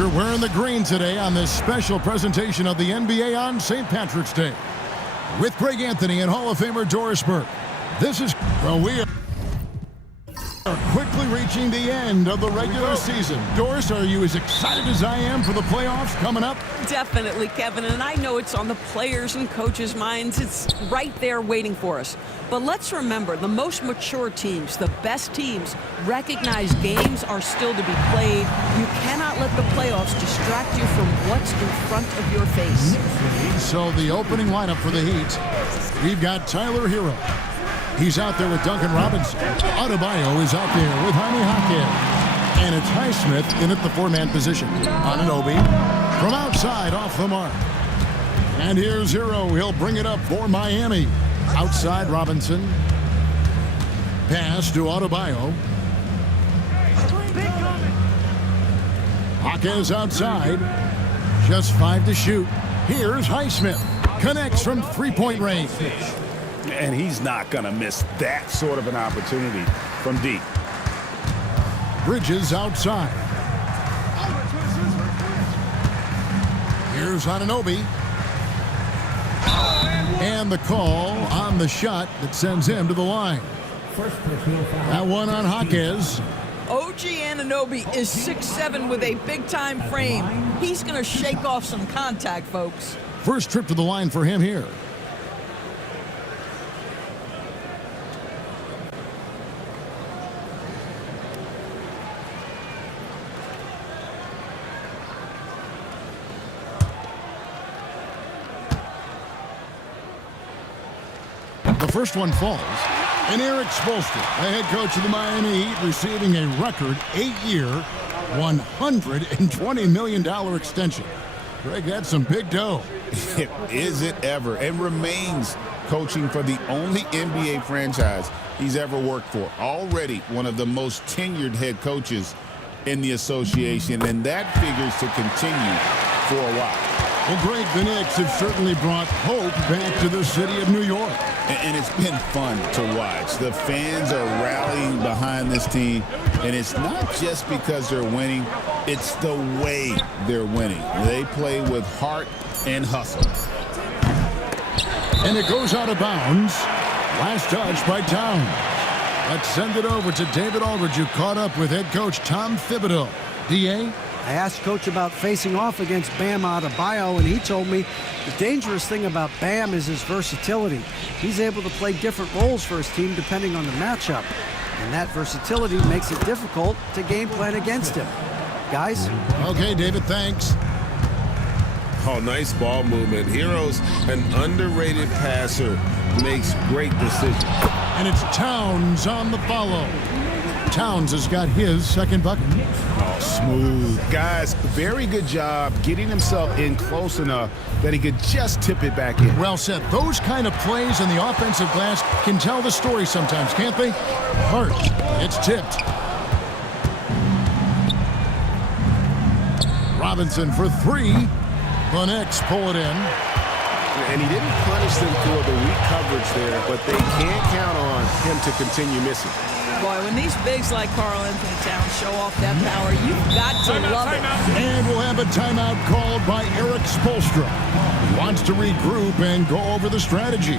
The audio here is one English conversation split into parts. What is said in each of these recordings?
Yorker wearing the green today on this special presentation of the NBA on St. Patrick's Day. With Greg Anthony and Hall of Famer Doris Burke. This is, well, we are quickly reaching the end of the regular season. Doris, are you as excited as I am for the playoffs coming up? Definitely, Kevin, and I know it's on the players' and coaches' minds. It's right there waiting for us. But let's remember, the most mature teams, the best teams, recognize games are still to be played. You cannot let the playoffs distract you from what's in front of your face. So the opening lineup for the Heat, we've got Tyler Hero. He's out there with Duncan Robinson. Adebayo is out there with Jaime Jaquez. And it's Highsmith in at the four-man position. Anunoby from outside off the mark. And here's Hero. He'll bring it up for Miami. Outside Robinson. Pass to Adebayo. Jaquez outside. Just 5 to shoot. Here's Highsmith. Connects from three-point range. And he's not going to miss that sort of an opportunity from deep. Bridges outside. Here's Anunoby. And the call on the shot that sends him to the line. That one on Jaquez. OG Anunoby is 6'7" with a big-time frame. He's going to shake off some contact, folks. First trip to the line for him here. The first one falls, and Eric Spoelstra, the head coach of the Miami Heat, receiving a record 8-year, $120 million extension. Greg, that's some big dough. Is it ever? And remains coaching for the only NBA franchise he's ever worked for. Already one of the most tenured head coaches in the association, and that figures to continue for a while. Well, Greg, the Knicks have certainly brought hope back to the city of New York. And it's been fun to watch. The fans are rallying behind this team, and it's not just because they're winning, it's the way they're winning. They play with heart and hustle. And it goes out of bounds. Last touch by Towns. Let's send it over to David Aldridge, who caught up with head coach Tom Thibodeau. D.A.? I asked Coach about facing off against Bam Adebayo, and he told me the dangerous thing about Bam is his versatility. He's able to play different roles for his team depending on the matchup, and that versatility makes it difficult to game plan against him. Guys? Okay, David, thanks. Oh, nice ball movement. Hero's an underrated passer, makes great decisions. And it's Towns on the follow. Towns has got his second bucket. Oh, smooth. Guys, very good job getting himself in close enough that he could just tip it back in. Well said. Those kind of plays in the offensive glass can tell the story sometimes, can't they? Hurt. It's tipped. Robinson for three. The Knicks pull it in. And he didn't punish them for the weak coverage there, but they can't count on him to continue missing. Boy, when these bigs like Karl Anthony Towns show off that power, you've got to love it. And we'll have a timeout called by Eric Spoelstra. He wants to regroup and go over the strategy.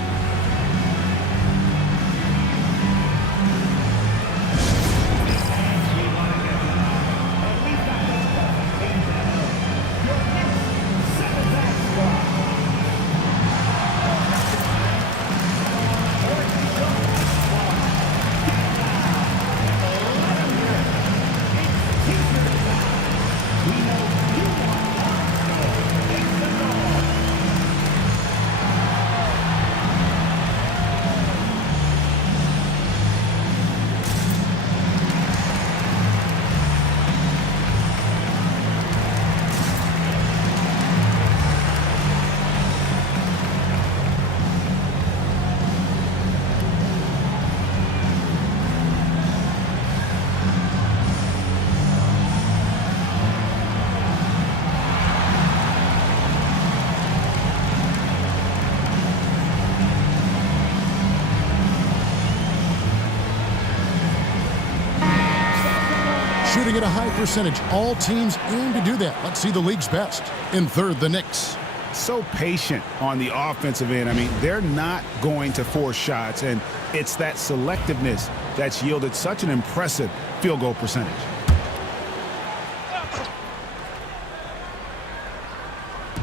shooting at a high percentage. All teams aim to do that. Let's see the league's best. In third, the Knicks. So patient on the offensive end. I mean, they're not going to force shots, and it's that selectiveness that's yielded such an impressive field goal percentage.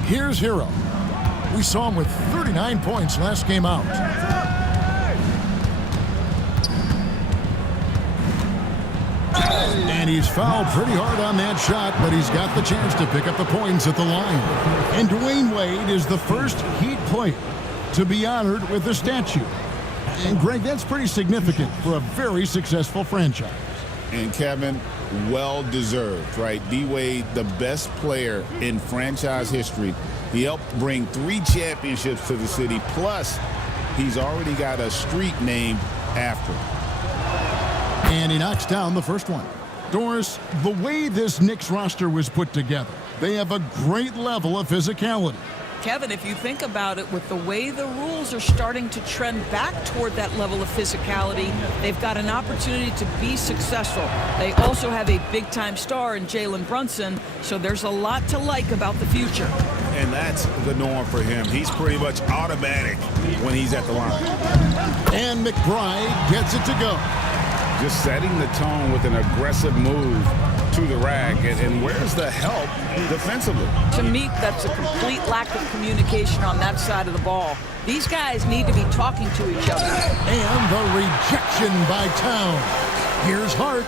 Here's Hero. We saw him with 39 points last game out. And he's fouled pretty hard on that shot, but he's got the chance to pick up the points at the line. And Dwayne Wade is the first Heat player to be honored with a statue. And Greg, that's pretty significant for a very successful franchise. And Kevin, well-deserved, right? D-Wade, the best player in franchise history. He helped bring 3 championships to the city, plus he's already got a street named after him. And he knocks down the first one. Doris, the way this Knicks roster was put together, they have a great level of physicality. Kevin, if you think about it, with the way the rules are starting to trend back toward that level of physicality, they've got an opportunity to be successful. They also have a big-time star in Jalen Brunson, so there's a lot to like about the future. And that's the norm for him. He's pretty much automatic when he's at the line. And McBride gets it to go. Just setting the tone with an aggressive move to the rack. And where's the help defensively? To me, that's a complete lack of communication on that side of the ball. These guys need to be talking to each other. And the rejection by Town. Here's Hart.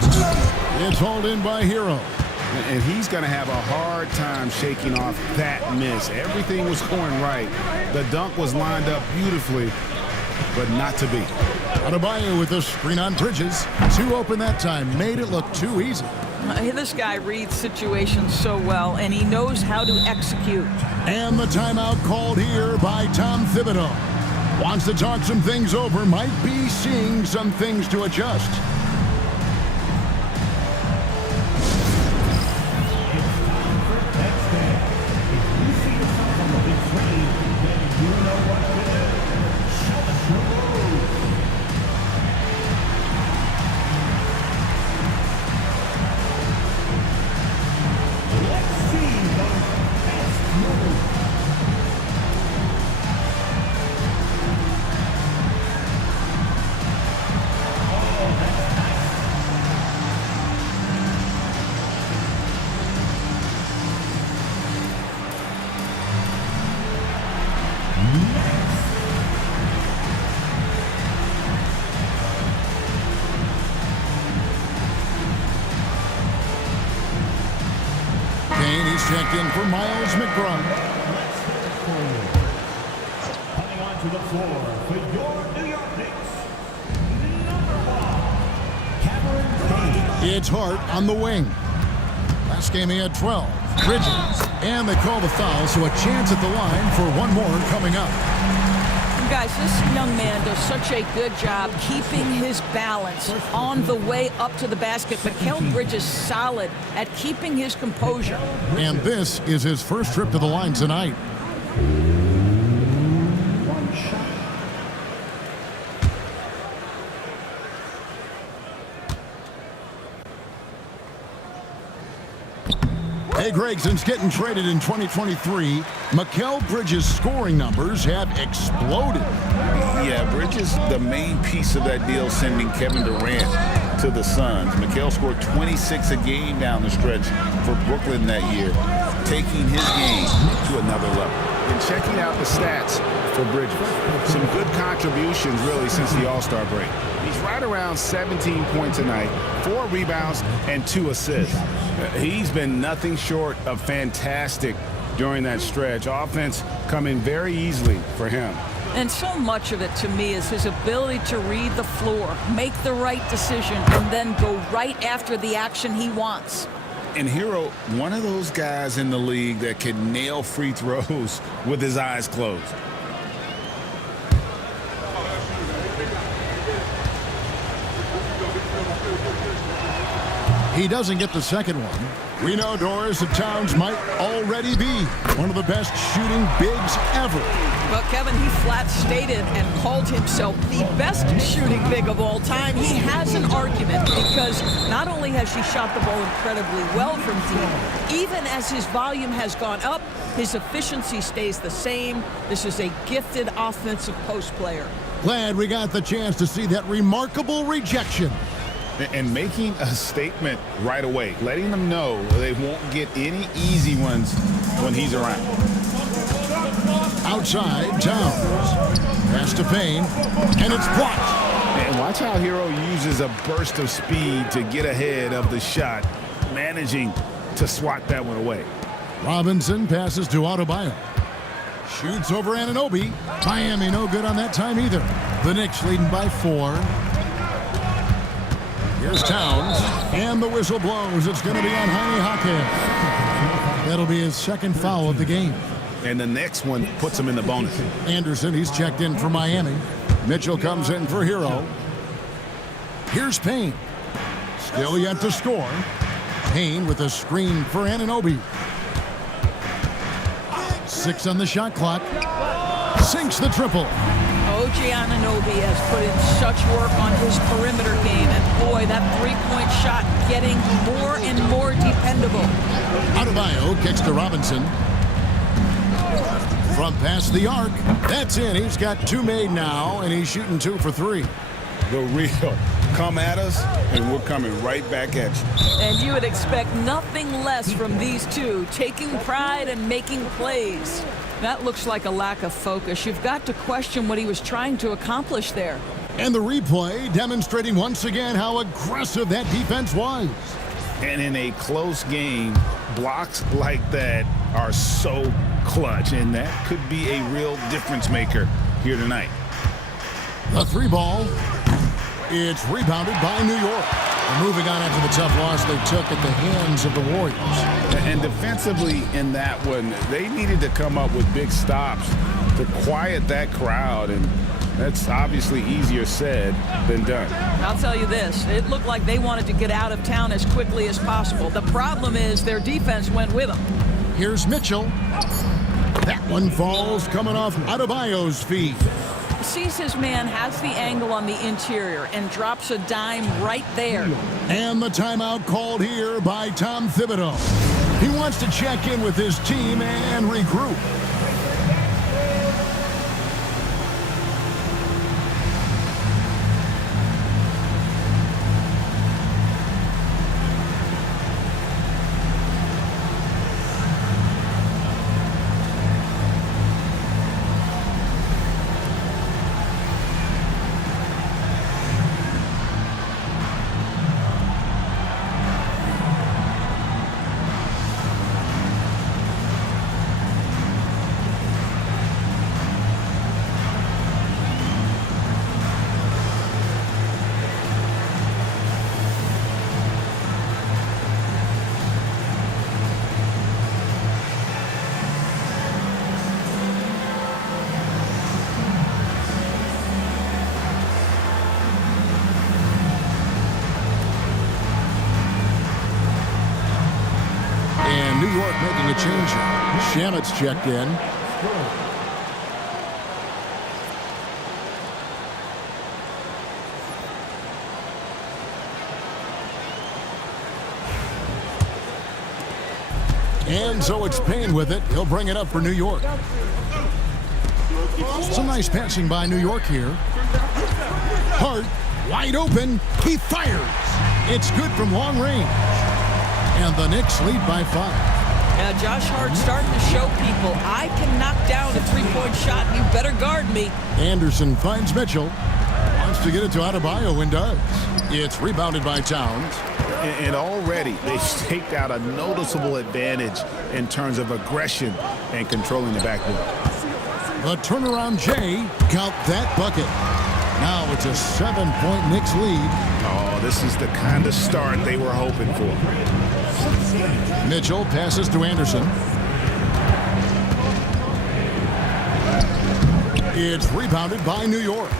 It's hauled in by Hero. And he's going to have a hard time shaking off that miss. Everything was going right. The dunk was lined up beautifully, but not to be. Adebayo with a screen on Bridges. 2 open that time. Made it look too easy. This guy reads situations so well, and he knows how to execute. And the timeout called here by Tom Thibodeau. Wants to talk some things over. Might be seeing some things to adjust. Checked in for Miles McBride. Coming onto the floor for your New York Knicks, #1, Cameron Payne. It's Hart on the wing. Last game he had 12. Bridges. And they call the foul, so a chance at the line for one more coming up. Guys, this young man does such a good job keeping his balance on the way up to the basket. Mikal Bridges solid at keeping his composure. And this is his first trip to the line tonight. Hey, Greg, since getting traded in 2023, Mikal Bridges' scoring numbers have exploded. Yeah, Bridges, the main piece of that deal, sending Kevin Durant to the Suns. Mikal scored 26 a game down the stretch for Brooklyn that year, taking his game to another level. And checking out the stats for Bridges, some good contributions really since the All-Star break. He's right around 17 points a night, 4 rebounds, and 2 assists. He's been nothing short of fantastic during that stretch. Offense coming very easily for him. And so much of it, to me, is his ability to read the floor, make the right decision, and then go right after the action he wants. And Hero, one of those guys in the league that can nail free throws with his eyes closed. He doesn't get the second one. We know, Doris, that Towns might already be one of the best shooting bigs ever. Well, Kevin, he flat stated and called himself the best shooting big of all time. He has an argument because not only has she shot the ball incredibly well from deep, even as his volume has gone up, his efficiency stays the same. This is a gifted offensive post player. Glad we got the chance to see that remarkable rejection. And making a statement right away, letting them know they won't get any easy ones when he's around. Outside, Towns. Pass to Payne, and it's blocked. And watch how Hero uses a burst of speed to get ahead of the shot, managing to swat that one away. Robinson passes to Adebayo. Shoots over Anunoby. Miami no good on that time either. The Knicks leading by 4. Here's Towns, and the whistle blows. It's going to be on Jaime Jaquez. That'll be his second foul of the game. And the next one puts him in the bonus. Anderson, he's checked in for Miami. Mitchell comes in for Hero. Here's Payne. Still yet to score. Payne with a screen for Anunoby. 6 on the shot clock. Sinks the triple. OG Anunoby has put in such work on his perimeter game, and boy, that three-point shot getting more and more dependable. Adebayo kicks to Robinson. From past the arc, that's in. He's got 2 made now, and he's shooting 2 for 3. The real come at us, and we're coming right back at you. And you would expect nothing less from these two, taking pride and making plays. That looks like a lack of focus. You've got to question what he was trying to accomplish there. And the replay demonstrating once again how aggressive that defense was. And in a close game, blocks like that are so clutch, and that could be a real difference maker here tonight. The 3 ball. It's rebounded by New York. And moving on after the tough loss they took at the hands of the Warriors. And defensively in that one, they needed to come up with big stops to quiet that crowd, and that's obviously easier said than done. I'll tell you this, it looked like they wanted to get out of town as quickly as possible. The problem is their defense went with them. Here's Mitchell. That one falls coming off Adebayo's feet. Sees his man, has the angle on the interior, and drops a dime right there. And the timeout called here by Tom Thibodeau. He wants to check in with his team and regroup. And New York making a change. Shamit's checked in. And so it's Payne with it. He'll bring it up for New York. Some nice passing by New York here. Hart, wide open. He fires. It's good from long range. And the Knicks lead by 5. Yeah, Josh Hart starting to show people, I can knock down a three-point shot, and you better guard me. Anderson finds Mitchell. Wants to get it to Adebayo and does. It's rebounded by Towns. And already they've staked out a noticeable advantage in terms of aggression and controlling the backboard. The turnaround Jay got that bucket. Now it's a 7-point Knicks lead. Oh, this is the kind of start they were hoping for. Mitchell passes to Anderson. It's rebounded by New York.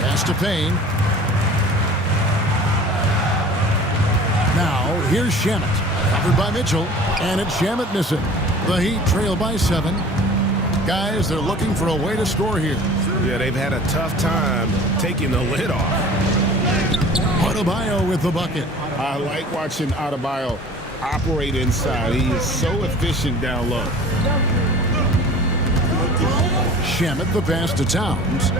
Pass to Payne. Now, here's Shamet. Covered by Mitchell, and it's Shamet missing. The Heat trail by 7. Guys, they're looking for a way to score here. Yeah, they've had a tough time taking the lid off. Adebayo with the bucket. I like watching Adebayo operate inside. He is so efficient down low. Shamet the pass to Towns.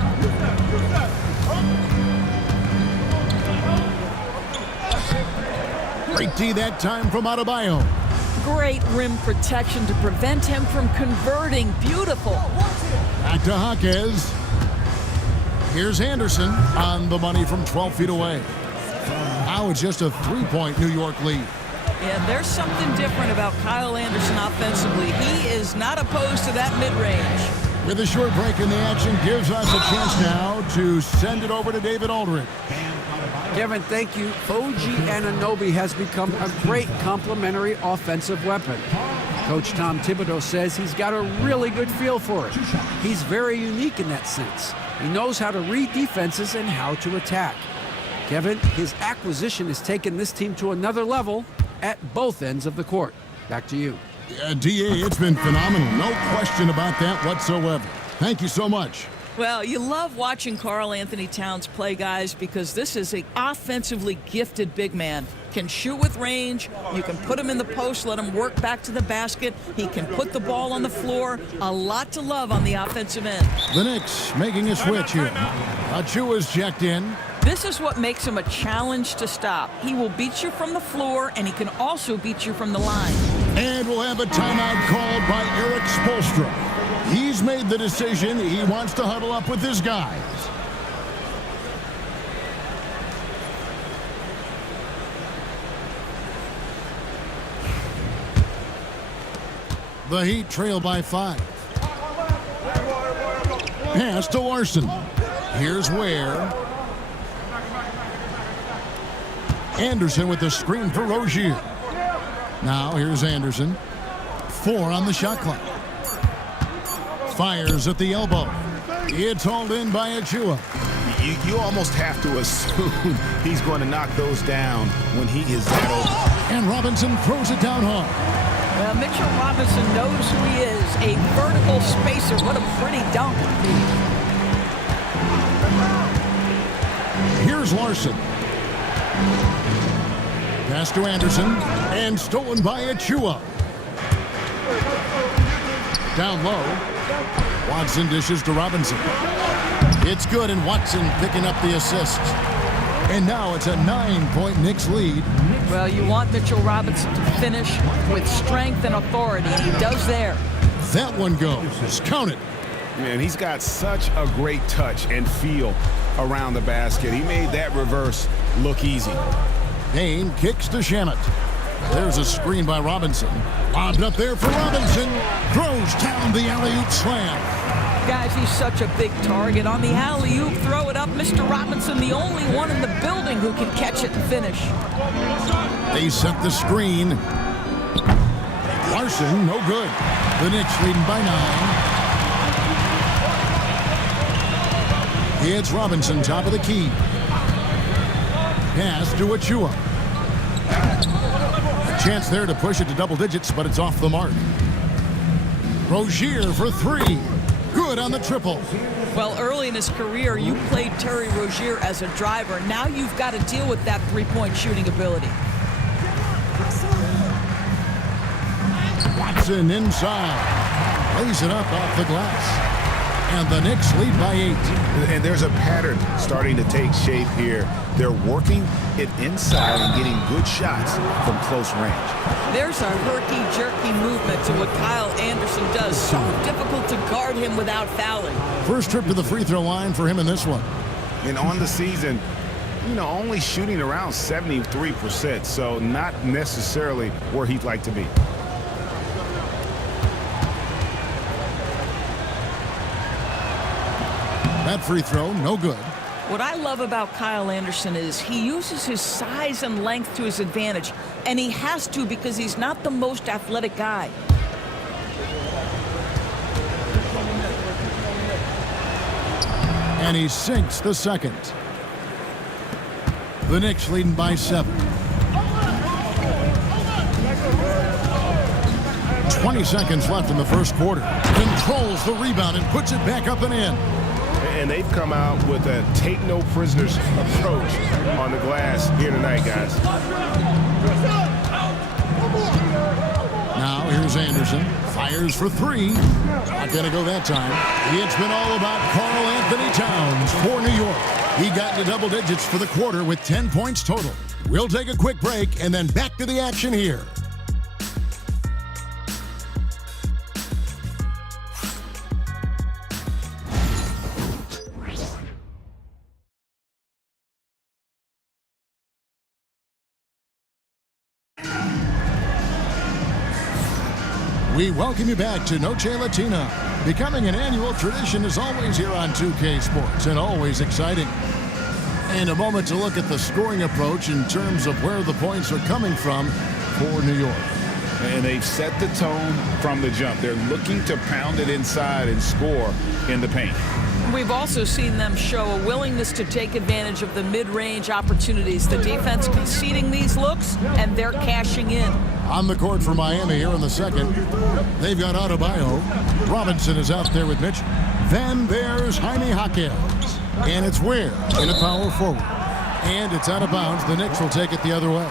Great D that time from Adebayo. Great rim protection to prevent him from converting. Beautiful. Back to Jaquez. Here's Anderson on the money from 12 feet away. Now it's just a 3-point New York lead. Yeah, there's something different about Kyle Anderson offensively. He is not opposed to that mid-range. With a short break in the action, gives us a chance now to send it over to David Aldridge. Kevin, thank you. OG Anunoby has become a great complementary offensive weapon. Coach Tom Thibodeau says he's got a really good feel for it. He's very unique in that sense. He knows how to read defenses and how to attack. Kevin, his acquisition has taken this team to another level at both ends of the court. Back to you. D.A., it's been phenomenal. No question about that whatsoever. Thank you so much. Well, you love watching Karl Anthony Towns play, guys, because this is an offensively gifted big man. Can shoot with range. You can put him in the post, let him work back to the basket. He can put the ball on the floor. A lot to love on the offensive end. The Knicks making a switch here. Achua's checked in. This is what makes him a challenge to stop. He will beat you from the floor, and he can also beat you from the line. And we'll have a timeout called by Eric Spoelstra. He's made the decision. He wants to huddle up with his guys. The Heat trail by 5. Pass to Larson. Here's Ware. Anderson with the screen for Rozier. Now here's Anderson. 4 on the shot clock. Fires at the elbow. It's hauled in by Achua. You almost have to assume he's going to knock those down when he is that open. And Robinson throws it down hard. Well, Mitchell Robinson knows who he is. A vertical spacer. What a pretty dunk. Here's Larson. Pass to Anderson. And stolen by Achua. Down low. Watson dishes to Robinson. It's good, and Watson picking up the assist. And now it's a 9-point Knicks lead. Well, you want Mitchell Robinson to finish with strength and authority. He does there. That one goes. Count it. Man, he's got such a great touch and feel around the basket. He made that reverse look easy. Payne kicks to Shamet. There's a screen by Robinson. Lobbed up there for Robinson. Throws down the alley-oop slam. Guys, he's such a big target. On the alley-oop, throw it up. Mr. Robinson, the only one in the building who can catch it and finish. They set the screen. Larson, no good. The Knicks leading by 9. It's Robinson, top of the key. Pass to Achua. A chance there to push it to double digits, but it's off the mark. Rozier for 3. Good on the triple. Well, early in his career, you played Terry Rozier as a driver. Now you've got to deal with that three-point shooting ability. Watson inside. Lays it up off the glass. And the Knicks lead by 8. And there's a pattern starting to take shape here. They're working it inside and getting good shots from close range. There's a herky-jerky movement to what Kyle Anderson does. So difficult to guard him without fouling. First trip to the free throw line for him in this one. And on the season, only shooting around 73%, so not necessarily where he'd like to be. That free throw, no good. What I love about Kyle Anderson is he uses his size and length to his advantage, and he has to because he's not the most athletic guy. And he sinks the second. The Knicks leading by 7. 20 seconds left in the first quarter. Controls the rebound and puts it back up and in. And they've come out with a take-no-prisoners approach on the glass here tonight, guys. Now here's Anderson. Fires for three. Not going to go that time. It's been all about Karl Anthony Towns for New York. He got into double digits for the quarter with 10 points total. We'll take a quick break and then back to the action here. We welcome you back to Noche Latina. Becoming an annual tradition is always here on 2K Sports and always exciting. And a moment to look at the scoring approach in terms of where the points are coming from for New York. And they've set the tone from the jump. They're looking to pound it inside and score in the paint. We've also seen them show a willingness to take advantage of the mid-range opportunities. The defense conceding these looks, and they're cashing in. On the court for Miami here in the second. They've got Adebayo. Robinson is out there with Mitchell. Then there's Jaime Jaquez. And it's Ware in a power forward. And it's out of bounds. The Knicks will take it the other way.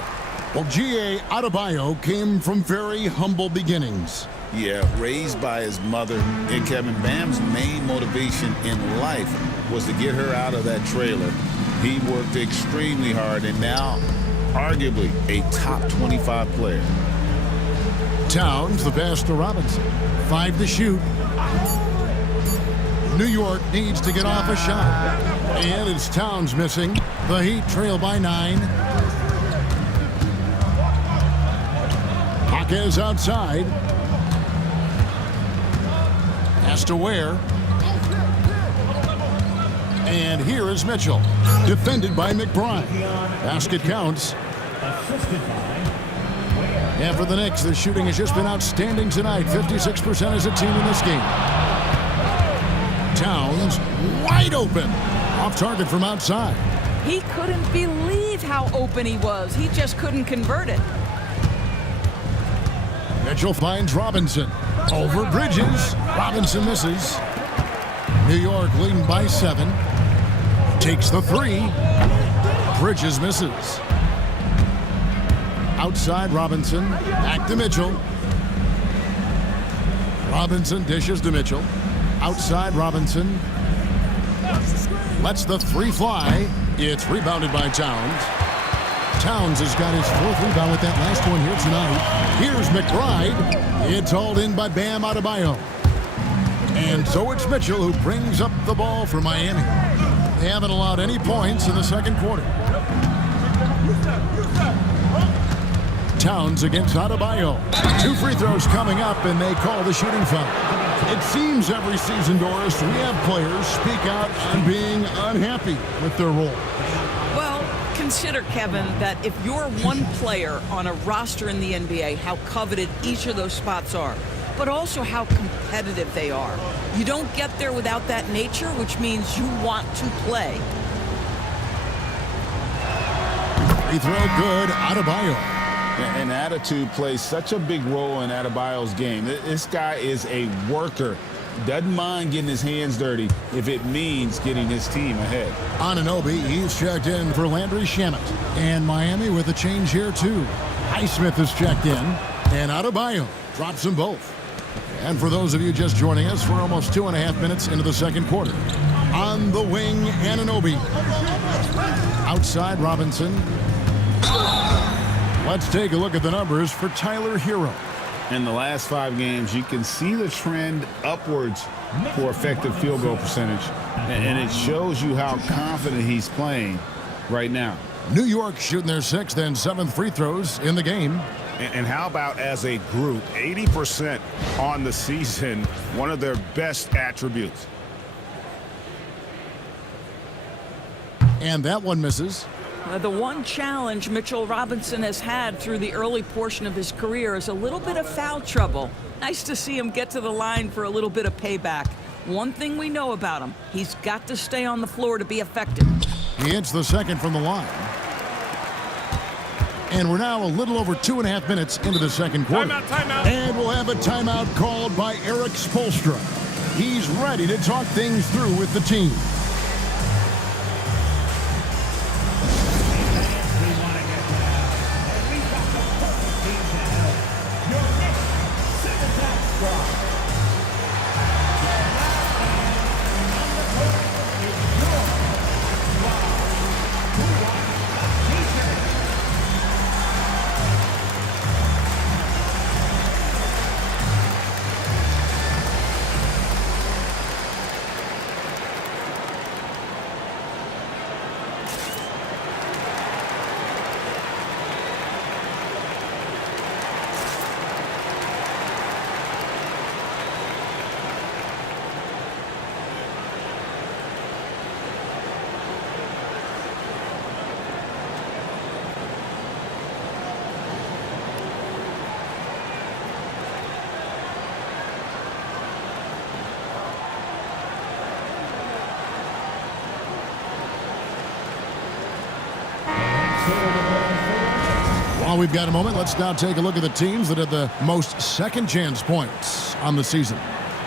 Well, G.A. Adebayo came from very humble beginnings. Yeah, raised by his mother. And Kevin, Bam's main motivation in life was to get her out of that trailer. He worked extremely hard and now arguably a top 25 player. Towns, the pass to Robinson. 5 to shoot. New York needs to get off a shot. And it's Towns missing. The Heat trail by 9. Jaquez outside. Has to Ware. And here is Mitchell. Defended by McBride. Basket counts. And for the Knicks, the shooting has just been outstanding tonight. 56% as a team in this game. Towns wide open. Off target from outside. He couldn't believe how open he was. He just couldn't convert it. Mitchell finds Robinson. Over Bridges. Robinson misses. New York leading by 7. Takes the 3. Bridges misses. Outside Robinson. Back to Mitchell. Robinson dishes to Mitchell. Outside Robinson. Lets the 3 fly. It's rebounded by Towns. Towns has got his 4th rebound with that last one here tonight. Here's McBride. It's hauled in by Bam Adebayo. And so it's Mitchell who brings up the ball for Miami. They haven't allowed any points in the second quarter. Towns against Adebayo. 2 free throws coming up, and they call the shooting foul. It seems every season, Doris, we have players speak out on being unhappy with their role. Well, consider, Kevin, that if you're one player on a roster in the NBA, how coveted each of those spots are, but also how competitive they are. You don't get there without that nature, which means you want to play. Free throw good, Adebayo. And attitude plays such a big role in Adebayo's game. This guy is a worker. Doesn't mind getting his hands dirty if it means getting his team ahead. Anunoby, he's checked in for Landry Shamet. And Miami with a change here, too. Highsmith is checked in. And Adebayo drops them both. And for those of you just joining us, we're almost 2.5 minutes into the second quarter. On the wing, Anunoby. Outside, Robinson. Let's take a look at the numbers for Tyler Hero. In the last 5 games, you can see the trend upwards for effective field goal percentage. And it shows you how confident he's playing right now. New York shooting their 6th and 7th free throws in the game. And how about as a group, 80% on the season, one of their best attributes. And that one misses. The one challenge Mitchell Robinson has had through the early portion of his career is a little bit of foul trouble. Nice to see him get to the line for a little bit of payback. One thing we know about him, he's got to stay on the floor to be effective. He hits the second from the line. And we're now a little over 2.5 minutes into the second quarter. Timeout. And we'll have a timeout called by Eric Spoelstra. He's ready to talk things through with the team. We want to get down. And we've got the perfect team to help. Your Knicks send attack squad. The last man on the court is York. Wow. Who wants a t-shirt? While we've got a moment, let's now take a look at the teams that had the most second-chance points on the season.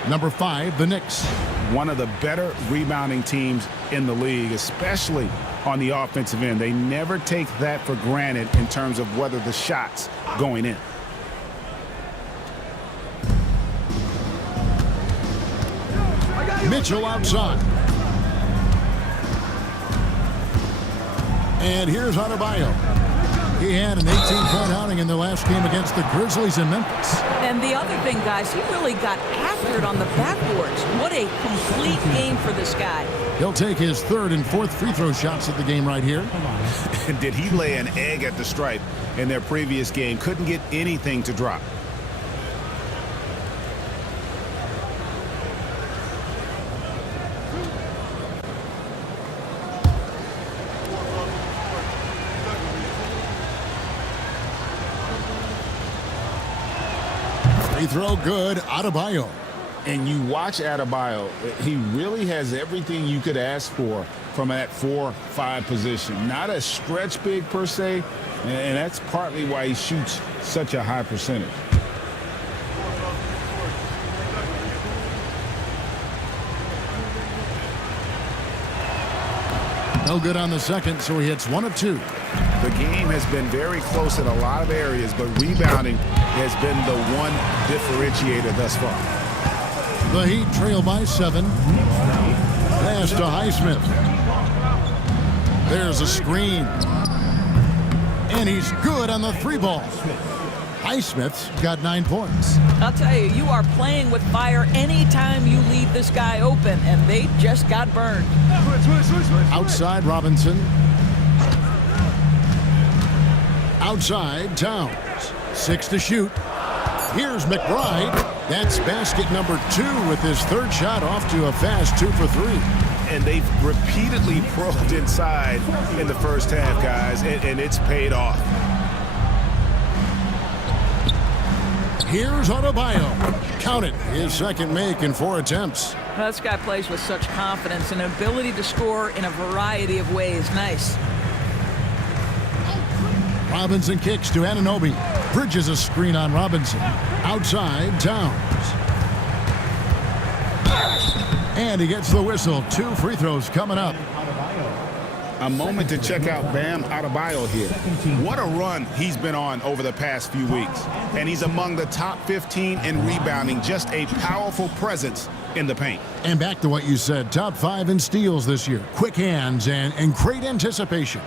Number 5, the Knicks. One of the better rebounding teams in the league, especially on the offensive end. They never take that for granted in terms of whether the shot's going in. Mitchell outside. And here's Adebayo. He had an 18-point outing in their last game against the Grizzlies in Memphis. And the other thing, guys, he really got after it on the backboards. What a complete game for this guy. He'll take his third and fourth free throw shots at the game right here. Did he lay an egg at the stripe in their previous game? Couldn't get anything to drop. Free throw good, Adebayo. And you watch Adebayo, he really has everything you could ask for from that 4-5 position. Not a stretch big per se, and that's partly why he shoots such a high percentage. No good on the second, so he hits 1 of 2. The game has been very close in a lot of areas, but rebounding has been the one differentiator thus far. The Heat trail by 7. Pass to Highsmith. There's a screen. And he's good on the 3-ball. Highsmith's got 9 points. I'll tell you, you are playing with fire anytime you leave this guy open, and they just got burned. Outside Robinson. Outside Towns. 6 to shoot. Here's McBride. That's basket number 2 with his third shot off to a fast 2 for 3. And they've repeatedly probed inside in the first half, guys, and it's paid off. Here's Adebayo. Count it. His second make in 4 attempts. This guy plays with such confidence and ability to score in a variety of ways. Nice. Robinson kicks to Anunoby. Bridges a screen on Robinson. Outside, Towns. And he gets the whistle. 2 free throws coming up. A moment to check out Bam Adebayo here. What a run he's been on over the past few weeks. And he's among the top 15 in rebounding. Just a powerful presence in the paint. And back to what you said, top 5 in steals this year. Quick hands and great anticipation.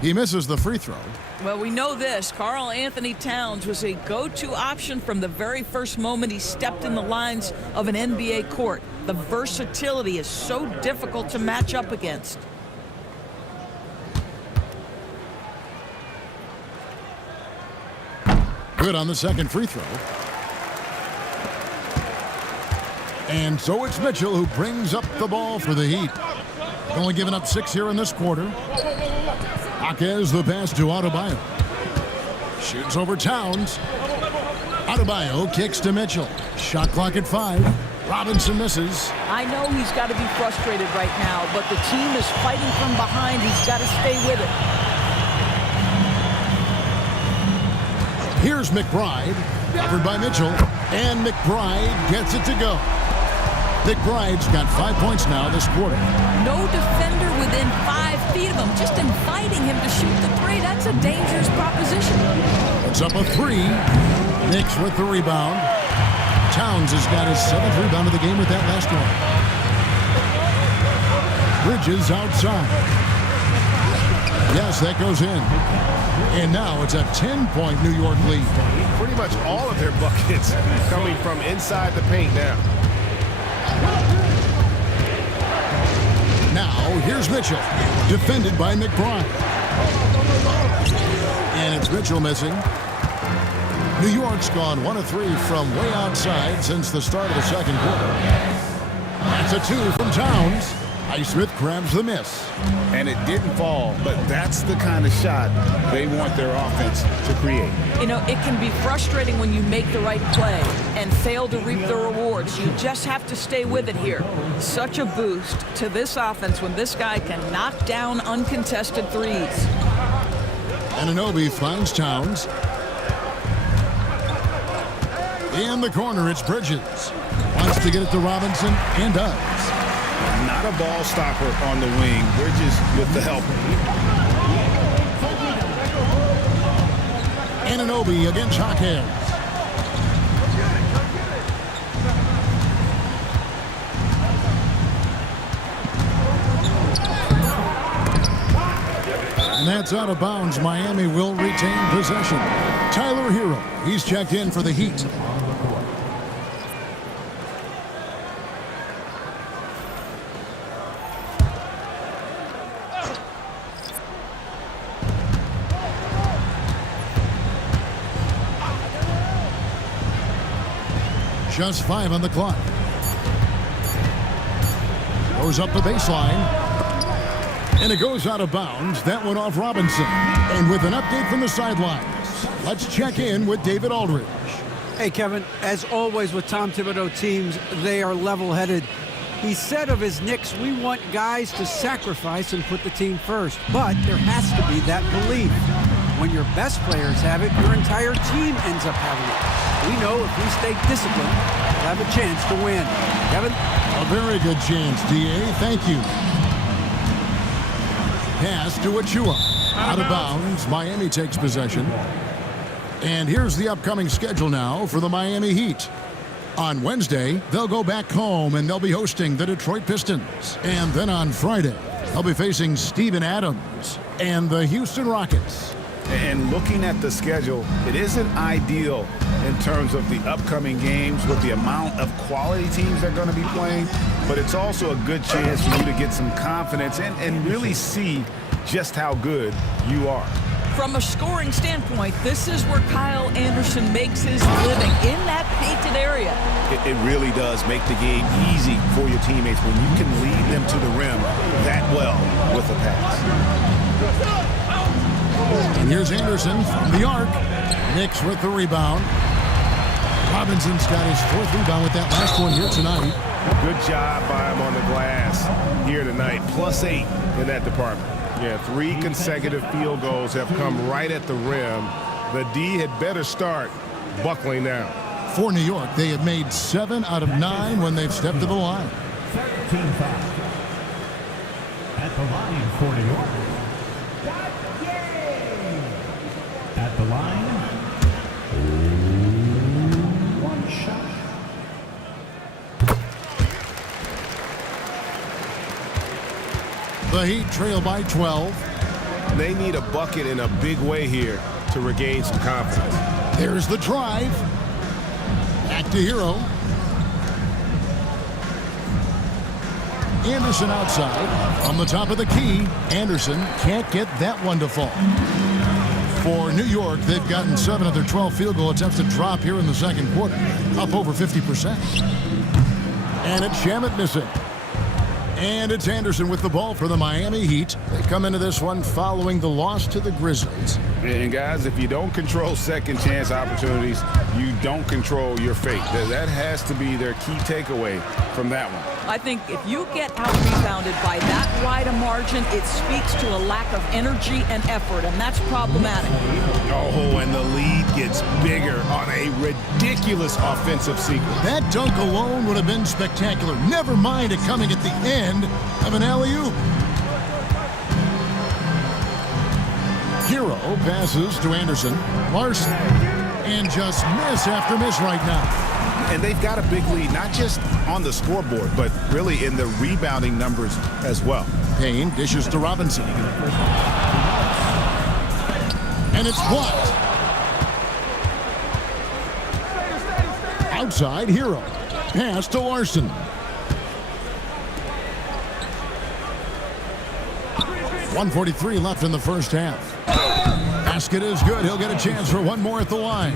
He misses the free throw. Well, we know this. Karl Anthony Towns was a go-to option from the very first moment he stepped in the lines of an NBA court. The versatility is so difficult to match up against. Good on the second free throw. And so it's Mitchell who brings up the ball for the Heat. Only giving up 6 here in this quarter. Jaquez the pass to Adebayo. Shoots over Towns. Adebayo kicks to Mitchell. Shot clock at 5. Robinson misses. I know he's got to be frustrated right now, but the team is fighting from behind. He's got to stay with it. Here's McBride, covered by Mitchell, and McBride gets it to go. McBride's got 5 points now this quarter. No defender within 5 feet of him, just inviting him to shoot the three. That's a dangerous proposition. It's up a 3. Knicks with the rebound. Towns has got his 7th rebound of the game with that last one. Bridges outside. Yes, that goes in. And now it's a 10-point New York lead. Pretty much all of their buckets coming from inside the paint now. Now, here's Mitchell, defended by McBride. And it's Mitchell missing. New York's gone 1 of 3 from way outside since the start of the second quarter. That's a 2 from Towns. Highsmith grabs the miss. And it didn't fall, but that's the kind of shot they want their offense to create. You know, it can be frustrating when you make the right play and fail to reap the rewards. You just have to stay with it here. Such a boost to this offense when this guy can knock down uncontested threes. Anunoby finds Towns. In the corner, it's Bridges. Wants to get it to Robinson, and does. Not a ball stopper on the wing. Bridges with the help. Anunoby against Hawkins. And that's out of bounds. Miami will retain possession. Tyler Hero, he's checked in for the Heat. Just 5 on the clock. Goes up the baseline. And it goes out of bounds. That one off Robinson. And with an update from the sidelines, let's check in with David Aldridge. Hey, Kevin, as always with Tom Thibodeau teams, they are level-headed. He said of his Knicks, we want guys to sacrifice and put the team first. But there has to be that belief. When your best players have it, your entire team ends up having it. We know if we stay disciplined, we'll have a chance to win. Kevin? A very good chance, D.A. Thank you. Pass to Achua. Out of bounds. Miami takes possession. And here's the upcoming schedule now for the Miami Heat. On Wednesday, they'll go back home and they'll be hosting the Detroit Pistons. And then on Friday, they'll be facing Steven Adams and the Houston Rockets. And looking at the schedule, it isn't ideal in terms of the upcoming games with the amount of quality teams they're going to be playing, but it's also a good chance for you to get some confidence and really see just how good you are. From a scoring standpoint, this is where Kyle Anderson makes his living, in that painted area. It really does make the game easy for your teammates when you can lead them to the rim that well with a pass. And here's Anderson from the arc. Knicks with the rebound. Robinson's got his 4th rebound with that last one here tonight. Good job by him on the glass here tonight. +8 in that department. Yeah, 3 consecutive field goals have come right at the rim. The D had better start buckling now. For New York, they have made 7 out of 9 when they've stepped to the line. 13 fouls. At the line for New York. At the line, 1 shot. The Heat trail by 12. They need a bucket in a big way here to regain some confidence. There's the drive. Back to Hero. Anderson outside. On the top of the key. Anderson can't get that one to fall. For New York, they've gotten 7 of their 12 field goal attempts to drop here in the second quarter. Up over 50%. And it's Shamet missing. And it's Anderson with the ball for the Miami Heat. They come into this one following the loss to the Grizzlies. And guys, if you don't control second chance opportunities, you don't control your fate. That has to be their key takeaway from that one. I think if you get out-rebounded by that wide a margin, it speaks to a lack of energy and effort, and that's problematic. Oh, and the lead gets bigger on a ridiculous offensive sequence. That dunk alone would have been spectacular. Never mind it coming at the end of an alley-oop. Hero passes to Anderson. Larson. And just miss after miss right now. And they've got a big lead, not just on the scoreboard, but really in the rebounding numbers as well. Payne dishes to Robinson. And it's blocked. Outside, Hero. Pass to Larson. .143 left in the first half. Basket is good. He'll get a chance for one more at the line.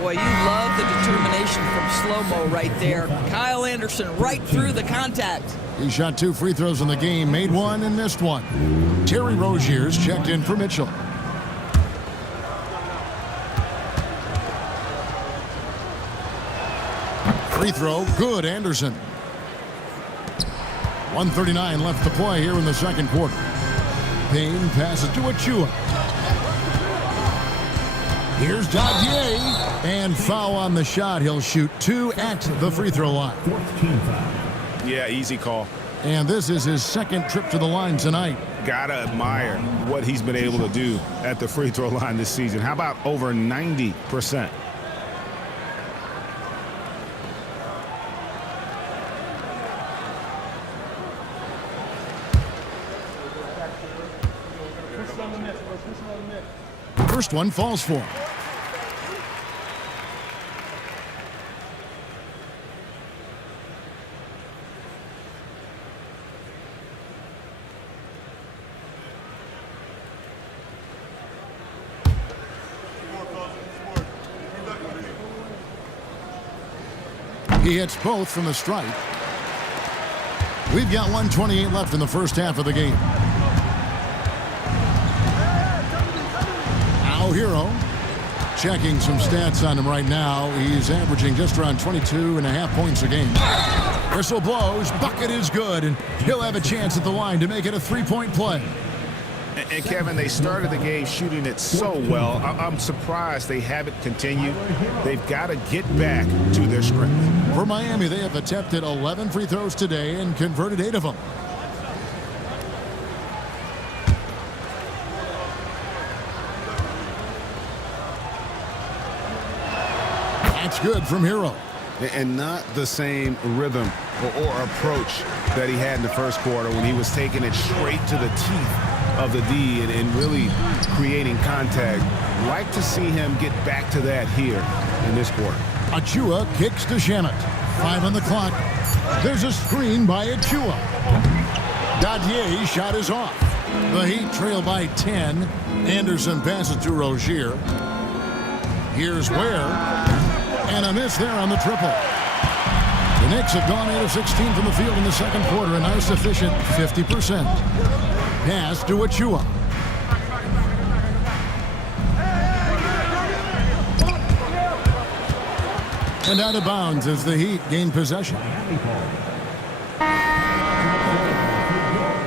Boy, you love the determination from slow-mo right there. Kyle Anderson right through the contact. He shot 2 free throws in the game, made 1 and missed 1. Terry Rozier's checked in for Mitchell. Free throw, good, Anderson. 1:39 left to play here in the second quarter. Payne passes to Achua. Here's Dadier, and foul on the shot. He'll shoot 2 at the free throw line. Yeah, easy call. And this is his second trip to the line tonight. Gotta admire what he's been able to do at the free throw line this season. How about over 90%? First one falls for him. He hits both from the stripe. We've got 1:28 left in the first half of the game. Now Hero. Checking some stats on him right now. He's averaging just around 22.5 points a game. Whistle blows. Bucket is good, and he'll have a chance at the line to make it a 3-point play. And Kevin, they started the game shooting it so well. I'm surprised they haven't continued. They've got to get back to their strength. For Miami, they have attempted 11 free throws today and converted 8 of them. That's good from Hero. And not the same rhythm or approach that he had in the first quarter when he was taking it straight to the teeth of the D and really creating contact. Like to see him get back to that here in this quarter. Achua kicks to Shannon. 5 on the clock. There's a screen by Achua. Dadier's shot is off. The Heat trail by 10. Anderson passes to Rozier. Here's Ware. And a miss there on the triple. The Knicks have gone 8 of 16 from the field in the second quarter, a nice efficient 50%. Pass to Achua. And out of bounds as the Heat gain possession.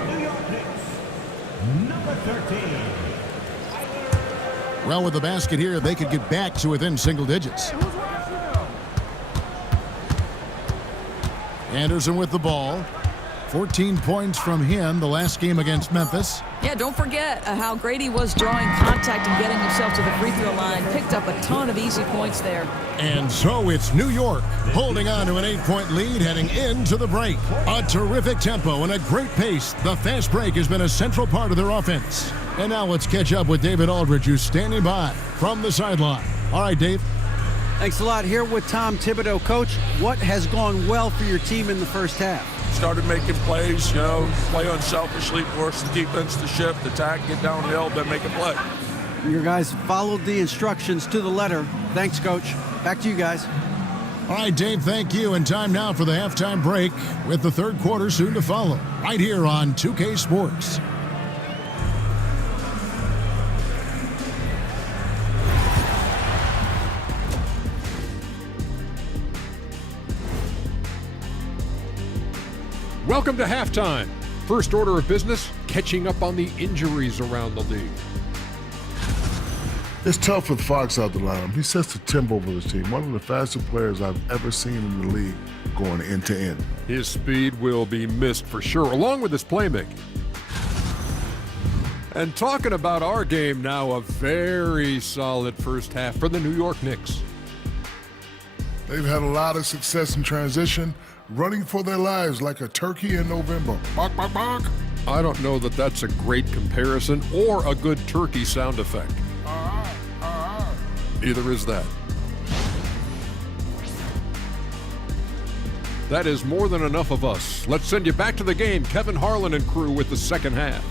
York Knicks, number 13. Well, with the basket here, they could get back to within single digits. Anderson with the ball. 14 points from him the last game against Memphis. Yeah, don't forget how great he was drawing contact and getting himself to the free throw line. Picked up a ton of easy points there. And so it's New York holding on to an 8-point lead heading into the break. A terrific tempo and a great pace. The fast break has been a central part of their offense. And now let's catch up with David Aldridge, who's standing by from the sideline. All right, Dave. Thanks a lot. Here with Tom Thibodeau. Coach, what has gone well for your team in the first half? Started making plays, play unselfishly, force the defense to shift, attack, get downhill, then make a play. Your guys followed the instructions to the letter. Thanks, Coach. Back to you guys. All right, Dave, thank you. And time now for the halftime break with the third quarter soon to follow right here on 2K Sports. Welcome to halftime. First order of business, catching up on the injuries around the league. It's tough with Fox out the lineup. He sets the tempo for his team. One of the fastest players I've ever seen in the league going end to end. His speed will be missed for sure, along with his playmaking. And talking about our game now, a very solid first half for the New York Knicks. They've had a lot of success in transition, running for their lives like a turkey in November. Bark, bark, bark. I don't know that that's a great comparison or a good turkey sound effect. Either is that. That is more than enough of us. Let's send you back to the game. Kevin Harlan and crew with the second half.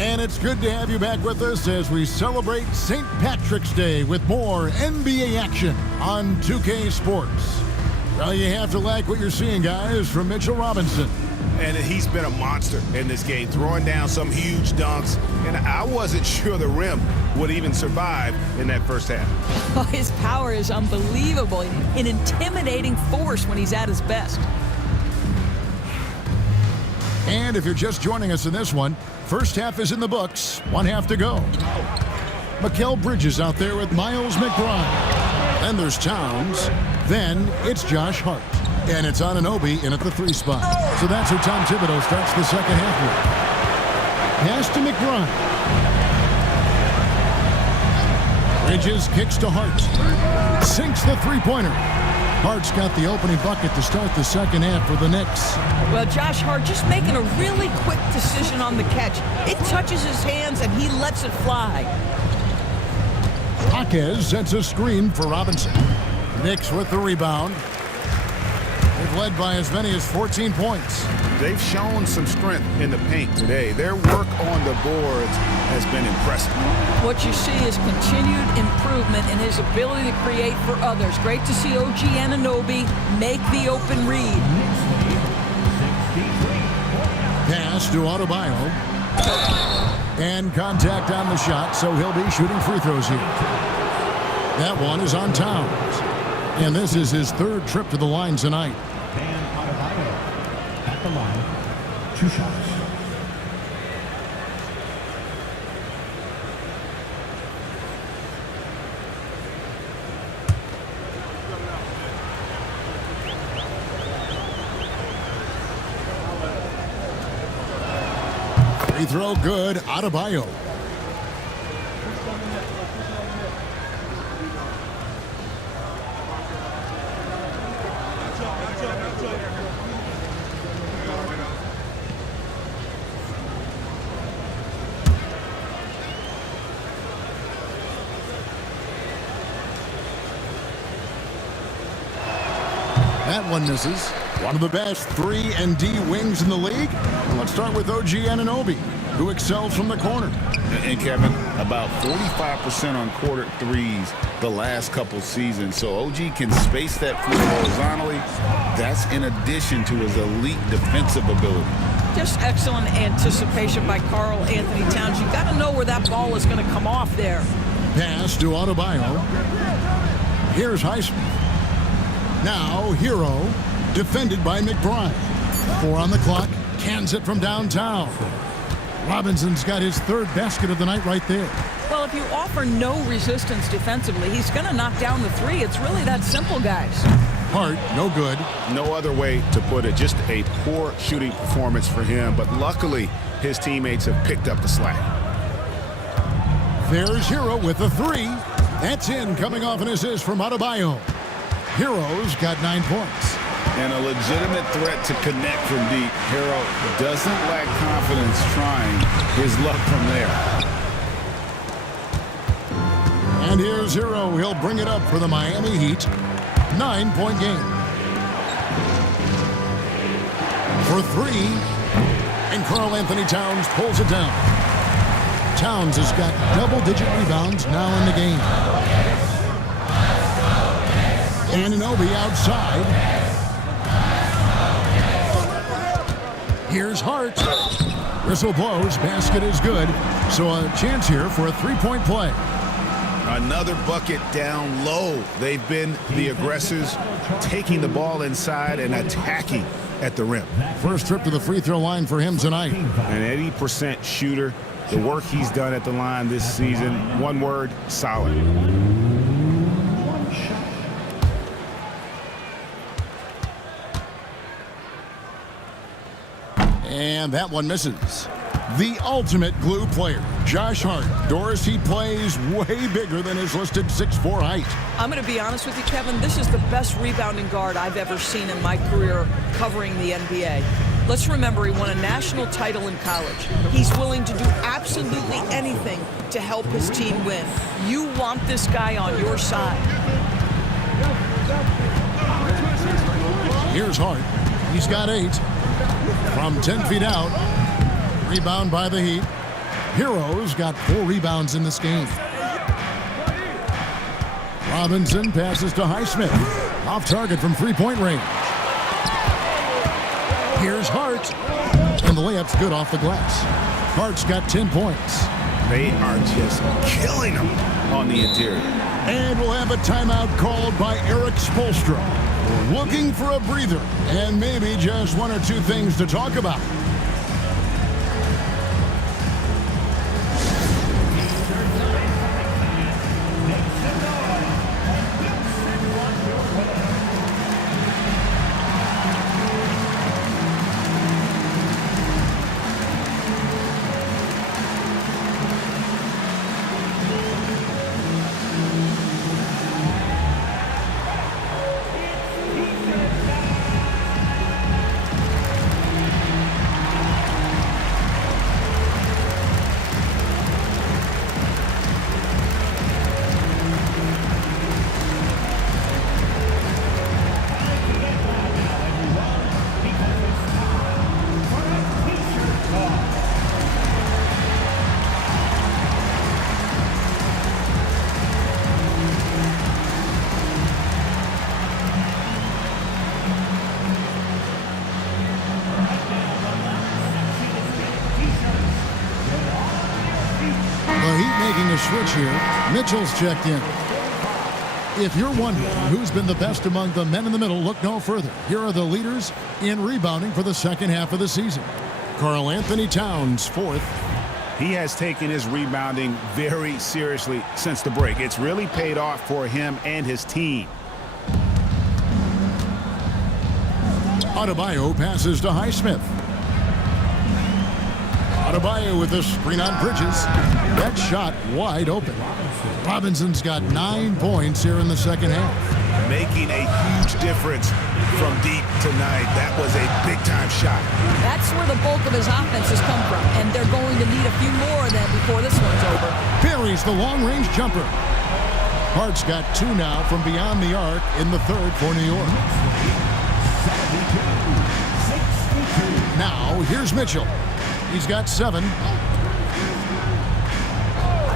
And it's good to have you back with us as we celebrate St. Patrick's Day with more NBA action on 2K Sports. Well, you have to like what you're seeing, guys, from Mitchell Robinson. And he's been a monster in this game, throwing down some huge dunks. And I wasn't sure the rim would even survive in that first half. Oh, his power is unbelievable. An intimidating force when he's at his best. And if you're just joining us in this one, first half is in the books. One half to go. Mikal Bridges out there with Miles McBride. Then there's Towns. Then it's Josh Hart. And it's Anunoby in at the 3 spot. So that's who Tom Thibodeau starts the second half with. Pass to McBride. Bridges kicks to Hart. Sinks the three-pointer. Hart's got the opening bucket to start the second half for the Knicks. Well, Josh Hart just making a really quick decision on the catch. It touches his hands and he lets it fly. Jaquez sets a screen for Robinson. Knicks with the rebound. They've led by as many as 14 points. They've shown some strength in the paint today. Their work on the boards has been impressive. What you see is continued improvement in his ability to create for others. Great to see OG Anunoby make the open read. Pass to Adebayo. And contact on the shot, so he'll be shooting free throws here. That one is on Towns. And this is his third trip to the line tonight. Bam Adebayo at the line. 2 shots. Free throw good, Adebayo. That one misses. One of the best 3-and-D wings in the league. Let's start with OG Anunoby, who excels from the corner. And Kevin, about 45% on quarter threes the last couple seasons. So OG can space that floor horizontally. That's in addition to his elite defensive ability. Just excellent anticipation by Karl Anthony Towns. You got to know where that ball is going to come off there. Pass to Adebayo. Here's Highsmith. Now Hero, defended by McBride. 4 on the clock, cans it from downtown. Robinson's got his third basket of the night right there. Well, if you offer no resistance defensively, he's going to knock down the 3. It's really that simple, guys. Hart, no good. No other way to put it. Just a poor shooting performance for him. But luckily, his teammates have picked up the slack. There's Hero with the 3. That's in, coming off an assist from Adebayo. Hero's got 9 points. And a legitimate threat to connect from deep. Hero doesn't lack confidence trying his luck from there. And here's Hero. He'll bring it up for the Miami Heat. 9-point game. For three, and Karl Anthony Towns pulls it down. Towns has got double-digit rebounds now in the game. Anunoby outside. Here's Hart. Whistle blows, basket is good. So a chance here for a three-point play. Another bucket down low. They've been the aggressors, taking the ball inside and attacking at the rim. First trip to the free throw line for him tonight. An 80% shooter. The work he's done at the line this season, one word, solid. And that one misses. The ultimate glue player, Josh Hart. Doris, he plays way bigger than his listed 6'4" height. I'm going to be honest with you, Kevin. This is the best rebounding guard I've ever seen in my career covering the NBA. Let's remember he won a national title in college. He's willing to do absolutely anything to help his team win. You want this guy on your side. Here's Hart. He's got 8. From 10 feet out. Rebound by the Heat. Hero's got 4 rebounds in this game. Robinson passes to Highsmith. Off target from three-point range. Here's Hart. And the layup's good off the glass. Hart's got 10 points. They are just killing them on the interior. And we'll have a timeout called by Eric Spoelstra. Looking for a breather and maybe just 1 or 2 things to talk about. Switch here. Mitchell's checked in. If you're wondering who's been the best among the men in the middle, look no further. Here are the leaders in rebounding for the second half of the season. Karl Anthony Towns, 4th. He has taken his rebounding very seriously since the break. It's really paid off for him and his team. Adebayo passes to Highsmith. Adebayo with the screen on Bridges. That shot wide open. Robinson's got 9 points here in the second half. Making a huge difference from deep tonight. That was a big-time shot. That's where the bulk of his offense has come from, and they're going to need a few more of them before this one's over. Buries the long-range jumper. Hart's got 2 now from beyond the arc in the third for New York. Now, here's Mitchell. He's got 7.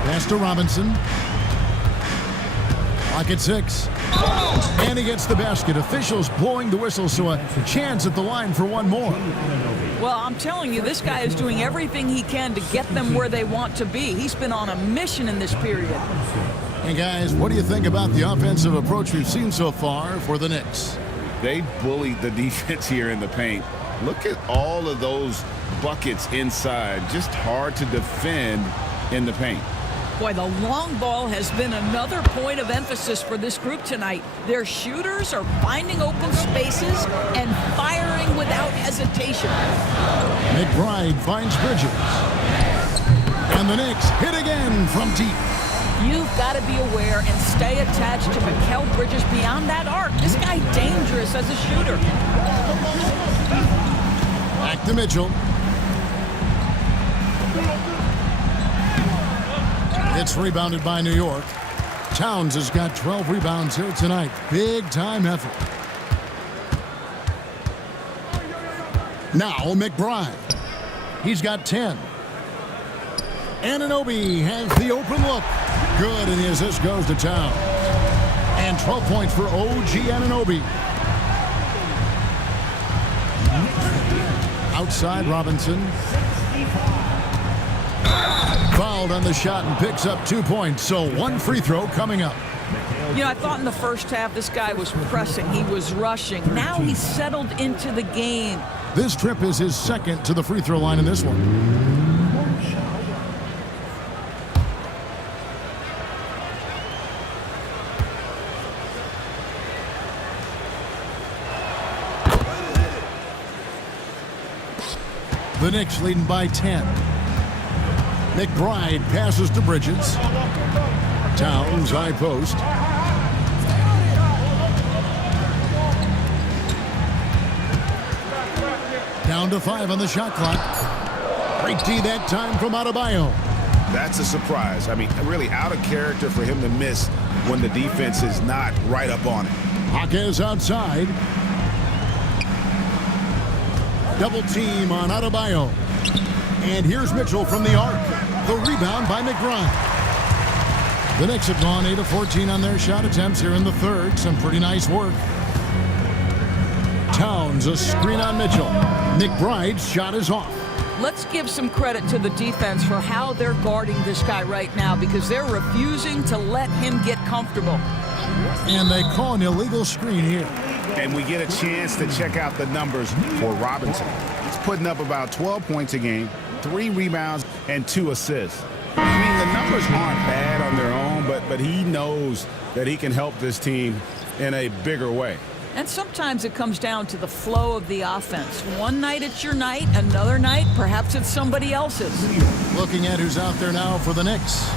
Pass to Robinson. Clock at 6. And he gets the basket. Officials blowing the whistle, so a chance at the line for one more. Well, I'm telling you, this guy is doing everything he can to get them where they want to be. He's been on a mission in this period. And guys, what do you think about the offensive approach we've seen so far for the Knicks? They bullied the defense here in the paint. Look at all of those buckets inside. Just hard to defend in the paint. Boy, the long ball has been another point of emphasis for this group tonight. Their shooters are finding open spaces and firing without hesitation. McBride finds Bridges. And the Knicks hit again from deep. You've got to be aware and stay attached to Mikal Bridges beyond that arc. This guy dangerous as a shooter. Back to Mitchell. It's rebounded by New York. Towns has got 12 rebounds here tonight. Big time effort. Now McBride. He's got 10. Anunoby has the open look. Good, and the assist goes to Towns. And 12 points for OG Anunoby. Outside Robinson. Fouled on the shot and picks up 2 points. So one free throw coming up. You know, I thought in the first half this guy was pressing. He was rushing. Now he's settled into the game. This trip is his second to the free throw line in this one. The Knicks leading by 10. McBride passes to Bridges. Towns high post. Down to 5 on the shot clock. Great D that time from Adebayo. That's a surprise. I mean, really out of character for him to miss when the defense is not right up on it. Jaquez outside. Double team on Adebayo. And here's Mitchell from the arc. The rebound by McBride. The Knicks have gone 8 of 14 on their shot attempts here in the third. Some pretty nice work. Towns, a screen on Mitchell. McBride's shot is off. Let's give some credit to the defense for how they're guarding this guy right now because they're refusing to let him get comfortable. And they call an illegal screen here. And we get a chance to check out the numbers for Robinson. He's putting up about 12 points a game, 3 rebounds, and 2 assists. I mean, the numbers aren't bad on their own, but he knows that he can help this team in a bigger way. And sometimes it comes down to the flow of the offense. One night it's your night, another night perhaps it's somebody else's. Looking at who's out there now for the Knicks.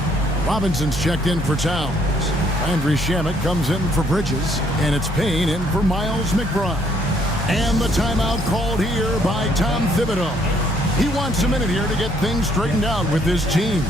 Robinson's checked in for Towns. Andrew Shamet comes in for Bridges, and it's Payne in for Miles McBride. And the timeout called here by Tom Thibodeau. He wants a minute here to get things straightened out with this team.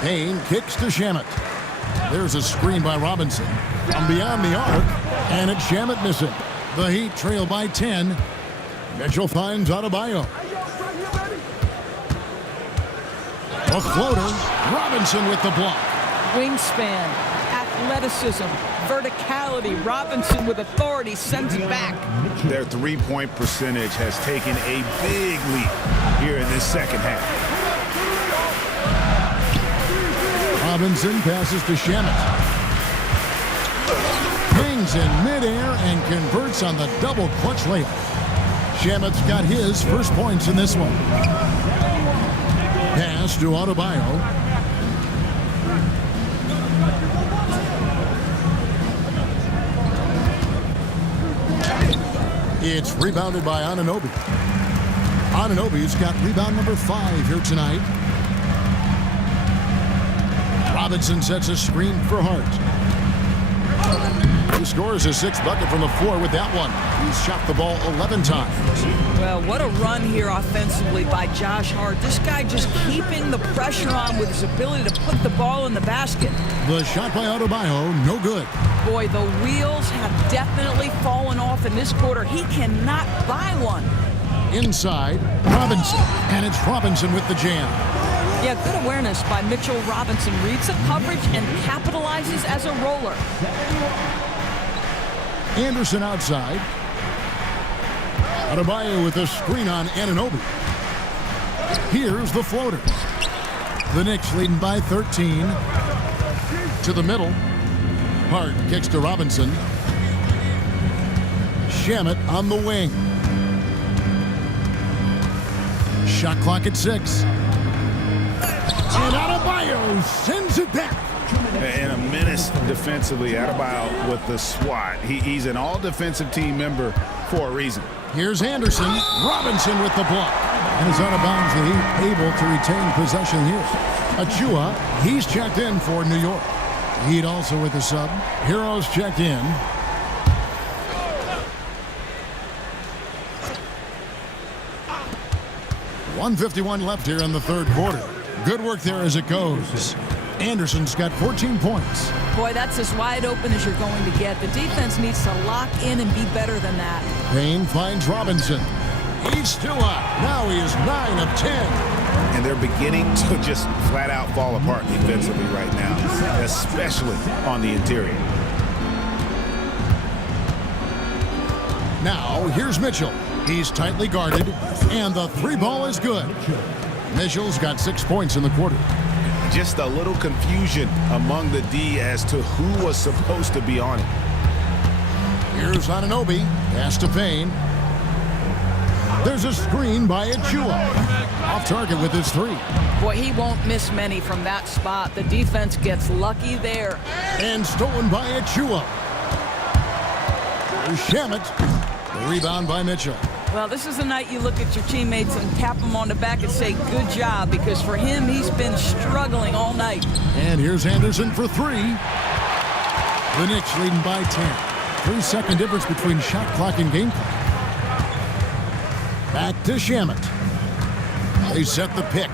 Payne kicks to Shamet. There's a screen by Robinson. From beyond the arc, and it's Shamet missing. The Heat trail by 10. Mitchell finds Adebayo. A floater. Robinson with the block. Wingspan, athleticism, verticality. Robinson with authority sends it back. Their three-point percentage has taken a big leap here in this second half. Robinson passes to Shamet. Hangs in midair and converts on the double clutch layup. Shamet's got his first points in this one. Pass to Adebayo. It's rebounded by Anunoby. Anunoby's got rebound number 5 here tonight. Robinson sets a screen for Hart. He scores his 6th bucket from the floor with that one. He's shot the ball 11 times. Well, what a run here offensively by Josh Hart. This guy just keeping the pressure on with his ability to put the ball in the basket. The shot by Adebayo, no good. Boy, the wheels have definitely fallen off in this quarter. He cannot buy one. Inside, Robinson. And it's Robinson with the jam. Yeah, good awareness by Mitchell Robinson. Reads the coverage and capitalizes as a roller. Anderson outside. Adebayo with a screen on Anunoby. Here's the floater. The Knicks leading by 13. To the middle. Hart kicks to Robinson. Shamet on the wing. Shot clock at 6. And Adebayo sends it back. And a menace defensively. Adebayo with the swat. He's an all-defensive team member for a reason. Here's Anderson. Robinson with the block. And is out of bounds. The Heat able to retain possession here. Achua, he's checked in for New York. Heat also with the sub. Heroes checked in. .151 left here in the third quarter. Good work there as it goes. Anderson's got 14 points. Boy, that's as wide open as you're going to get. The defense needs to lock in and be better than that. Payne finds Robinson. He's still up. Now he is 9 of 10. And they're beginning to just flat out fall apart defensively right now, especially on the interior. Now, here's Mitchell. He's tightly guarded, and the 3-ball is good. Mitchell's got 6 points in the quarter. Just a little confusion among the D as to who was supposed to be on it. Here's Anunoby. Pass to Payne. There's a screen by Achua. Off target with his 3. Boy, he won't miss many from that spot. The defense gets lucky there. And stolen by Achua. There's Shamet. The rebound by Mitchell. Well, this is the night you look at your teammates and tap them on the back and say, good job, because for him, he's been struggling all night. And here's Anderson for 3. The Knicks leading by 10. 3-second difference between shot clock and game clock. Back to Shamet. They set the pick.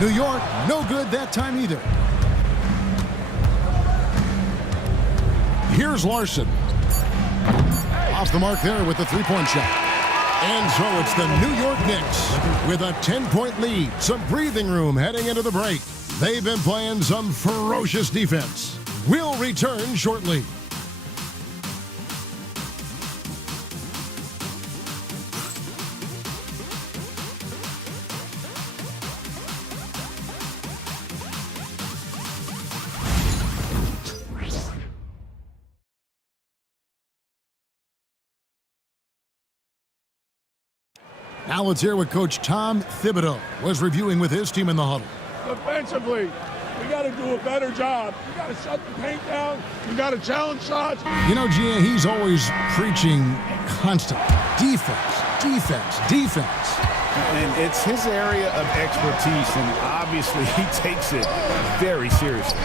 New York, no good that time either. Here's Larson. Off the mark there with the 3-point shot. And so it's the New York Knicks with a 10-point lead. Some breathing room heading into the break. They've been playing some ferocious defense. We'll return shortly. Now let's hear what Coach Tom Thibodeau was reviewing with his team in the huddle. Defensively, we got to do a better job. We got to shut the paint down. We got to challenge shots. You know, Gia, he's always preaching constant defense, defense, defense. And it's his area of expertise, and obviously he takes it very seriously.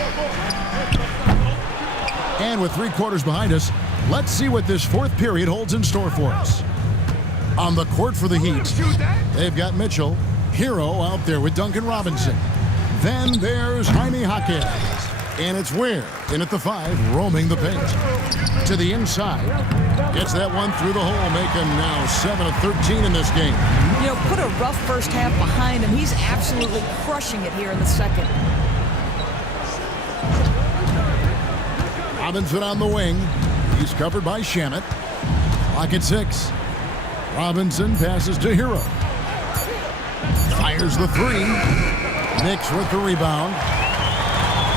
And with 3 quarters behind us, let's see what this 4th period holds in store for us. On the court for the Heat, they've got Mitchell, Hero out there with Duncan Robinson. Then there's Jaime Jaquez. And it's Ware in at the 5, roaming the paint. To the inside. Gets that one through the hole, making now 7 of 13 in this game. You know, put a rough first half behind him. He's absolutely crushing it here in the second. Robinson on the wing. He's covered by Shamet. Clock at 6. Robinson passes to Hero. Fires the 3. Knicks with the rebound.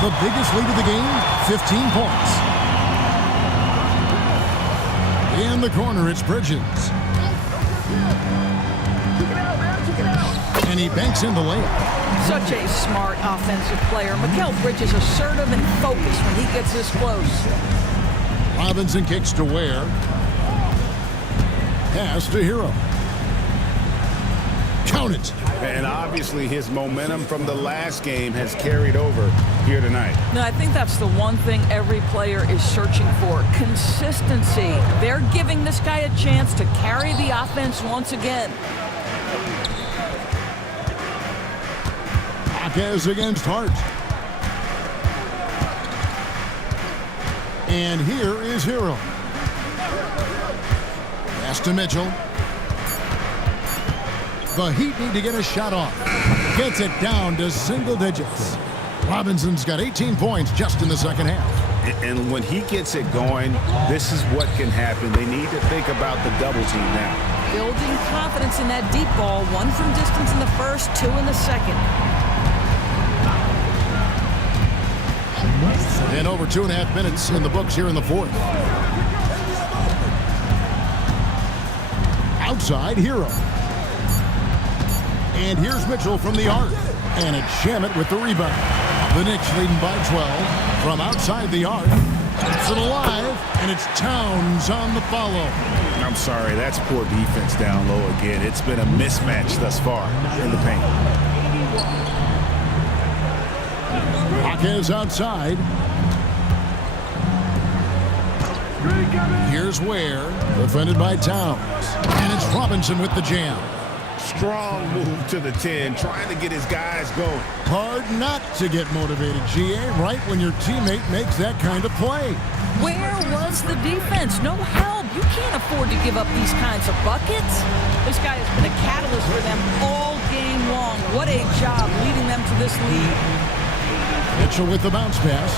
The biggest lead of the game, 15 points. In the corner, it's Bridges. And he banks in the layup. Such a smart offensive player. Mikal Bridges assertive and focused when he gets this close. Robinson kicks to Ware. Pass to Hero. Count it. And obviously his momentum from the last game has carried over here tonight. No, I think that's the one thing every player is searching for. Consistency. They're giving this guy a chance to carry the offense once again. Marquez against Hart. And here is Hero. Pass to Mitchell. The Heat need to get a shot off. Gets it down to single digits. Robinson's got 18 points just in the second half. And when he gets it going, this is what can happen. They need to think about the double team now. Building confidence in that deep ball. 1 from distance in the first, 2 in the second. And over 2.5 minutes in the books here in the fourth. Outside, Hero. And here's Mitchell from the arc. And it's Shamet with the rebound. The Knicks leading by 12 from outside the arc. It's it alive, and it's Towns on the follow. I'm sorry, that's poor defense down low again. It's been a mismatch thus far in the paint. Marquez outside. Here's Ware, defended by Towns. And it's Robinson with the jam. Strong move to the 10, trying to get his guys going. Hard not to get motivated, GA, right when your teammate makes that kind of play. Where was the defense? No help. You can't afford to give up these kinds of buckets. This guy has been a catalyst for them all game long. What a job leading them to this lead. Mitchell with the bounce pass.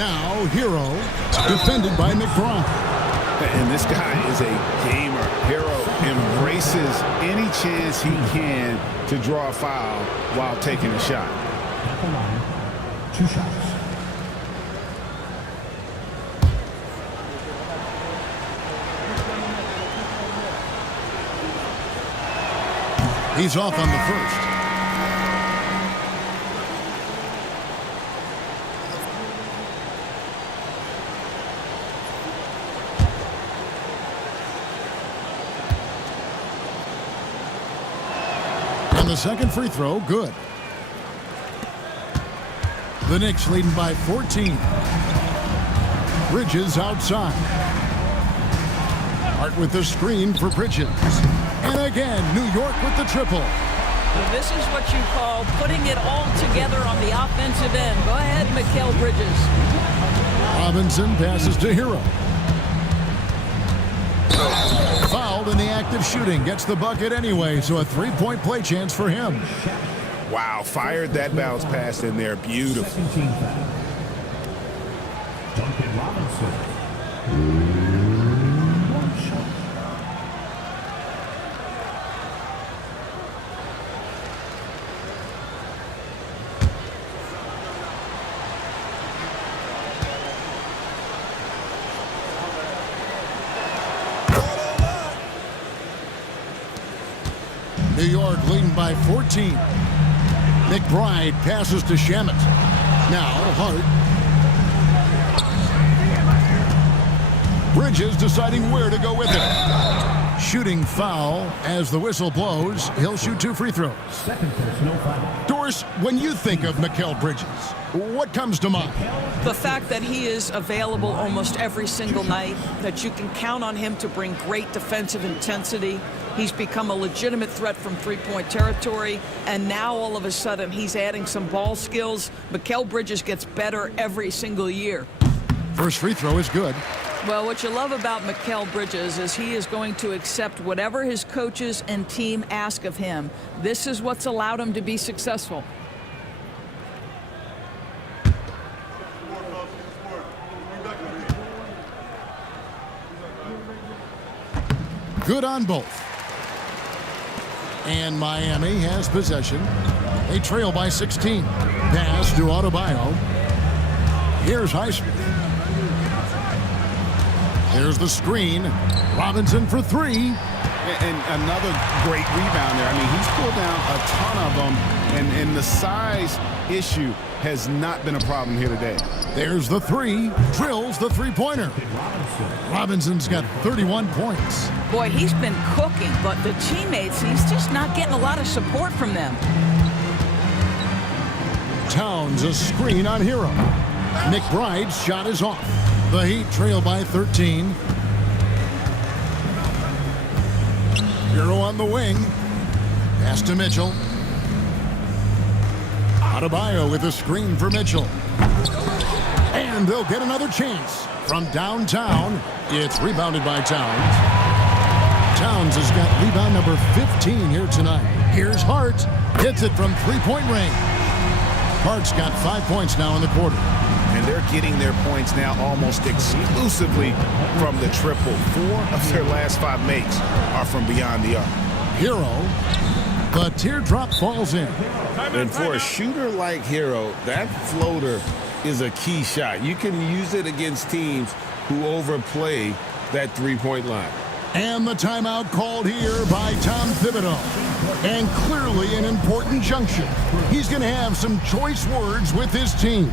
Now, Hero, defended by McBride. And this guy is a gamer. Hero embraces any chance he can to draw a foul while taking a shot. At the line, 2 shots. He's off on the first. And the second free throw, good. The Knicks leading by 14. Bridges outside. Hart with the screen for Bridges. And again, New York with the triple. This is what you call putting it all together on the offensive end. Go ahead, Mikal Bridges. Robinson passes to Hero. Fouled in the act of shooting. Gets the bucket anyway, so a 3-point play chance for him. Wow, fired that bounce pass in there. Beautiful. Second team foul. Duncan Robinson. 1 shot. New York leading by 14. McBride passes to Shamet. Now Hart. Bridges deciding where to go with it. Shooting foul as the whistle blows. He'll shoot 2 free throws. Second personal foul. Doris, when you think of Mikal Bridges, what comes to mind? The fact that he is available almost every single night, that you can count on him to bring great defensive intensity. He's become a legitimate threat from 3-point territory, and now all of a sudden he's adding some ball skills. Mikal Bridges gets better every single year. First free throw is good. Well, what you love about Mikal Bridges is he is going to accept whatever his coaches and team ask of him. This is what's allowed him to be successful. Good on both. And Miami has possession. They trail by 16. Pass to Adebayo. Here's Highsmith. Here's the screen. Robinson for 3. And another great rebound there. I mean, he's pulled down a ton of them And the size issue has not been a problem here today. There's the three. Drills the three-pointer. Robinson's got 31 points. Boy, he's been cooking, but the teammates, he's just not getting a lot of support from them. Towns a screen on Hero. McBride's shot is off. The Heat trail by 13. Hero on the wing. Pass to Mitchell. Adebayo with a screen for Mitchell. And they'll get another chance. From downtown, it's rebounded by Towns. Towns has got rebound number 15 here tonight. Here's Hart. Hits it from three-point range. Hart's got 5 points now in the quarter. And they're getting their points now almost exclusively from the triple. 4 of their last 5 makes are from beyond the arc. Hero, the teardrop falls in. And for a shooter like Hero, that floater is a key shot. You can use it against teams who overplay that three-point line. And the timeout called here by Tom Thibodeau. And clearly an important junction. He's going to have some choice words with his team.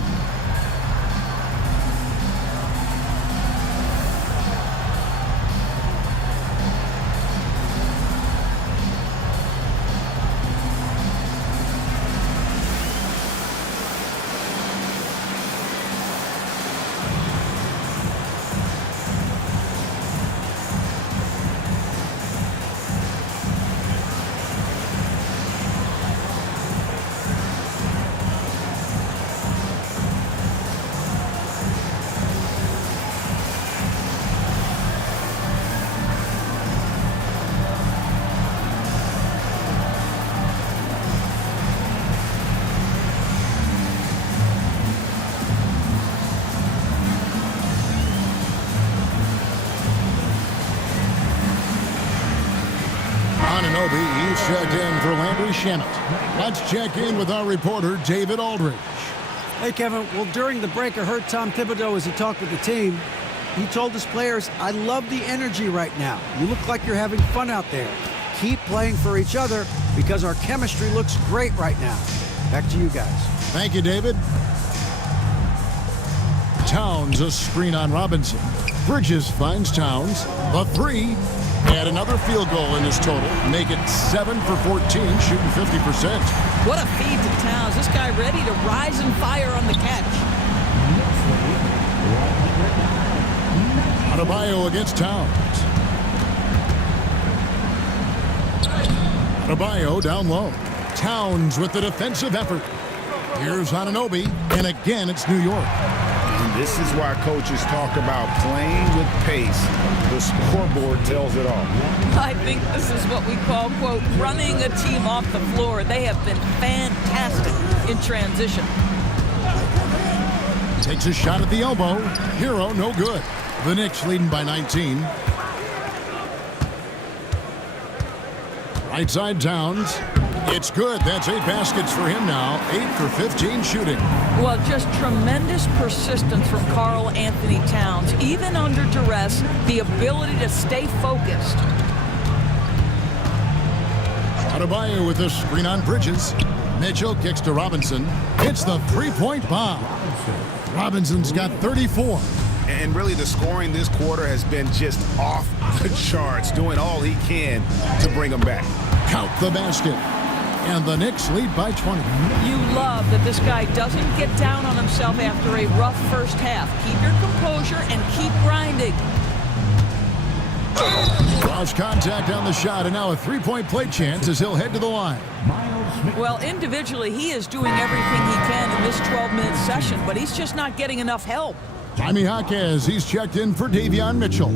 He's checked in for Landry Shamet. Let's check in with our reporter, David Aldridge. Hey, Kevin. Well, during the break, I heard Tom Thibodeau as he talked with the team. He told his players, I love the energy right now. You look like you're having fun out there. Keep playing for each other because our chemistry looks great right now. Back to you guys. Thank you, David. Towns a screen on Robinson. Bridges finds Towns. The three. And another field goal in this total. Make it 7 for 14, shooting 50%. What a feed to Towns. This guy ready to rise and fire on the catch. Adebayo against Towns. Adebayo down low. Towns with the defensive effort. Here's Anunoby, and again it's New York. And this is why coaches talk about playing with pace. The scoreboard tells it all. I think this is what we call, quote, running a team off the floor. They have been fantastic in transition. Takes a shot at the elbow. Hero, no good. The Knicks leading by 19. Right side Towns. It's good. That's 8 baskets for him now. 8 for 15 shooting. Well, just tremendous persistence from Karl Anthony Towns. Even under duress, the ability to stay focused. Adebayo with a screen on Bridges. Mitchell kicks to Robinson. Hits the three-point bomb. Robinson's got 34. And really the scoring this quarter has been just off the charts, doing all he can to bring them back. Count the basket. And the Knicks lead by 20. You love that this guy doesn't get down on himself after a rough first half. Keep your composure and keep grinding. Lost contact on the shot, and now a three-point play chance as he'll head to the line. Well, individually, he is doing everything he can in this 12-minute session, but he's just not getting enough help. Jaime Jaquez, he's checked in for Davion Mitchell.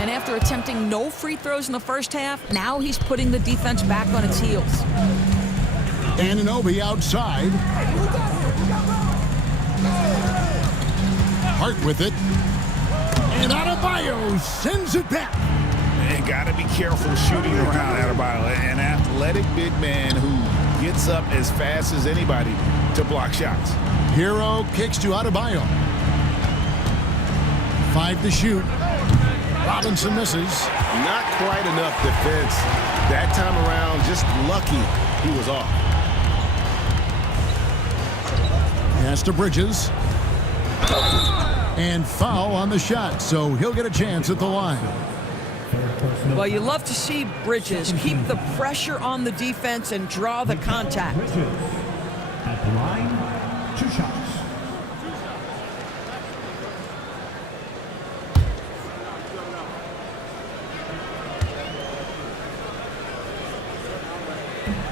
And after attempting no free throws in the first half, now he's putting the defense back on its heels. Anunoby outside. Hart with it. And Adebayo sends it back. And got to be careful shooting around Adebayo. An athletic big man who gets up as fast as anybody to block shots. Hero kicks to Adebayo. 5 to shoot. Robinson misses. Not quite enough defense that time around. Just lucky he was off. Pass to Bridges. And foul on the shot, so he'll get a chance at the line. Well, you love to see Bridges keep the pressure on the defense and draw the contact. Bridges at the line, 2 shots.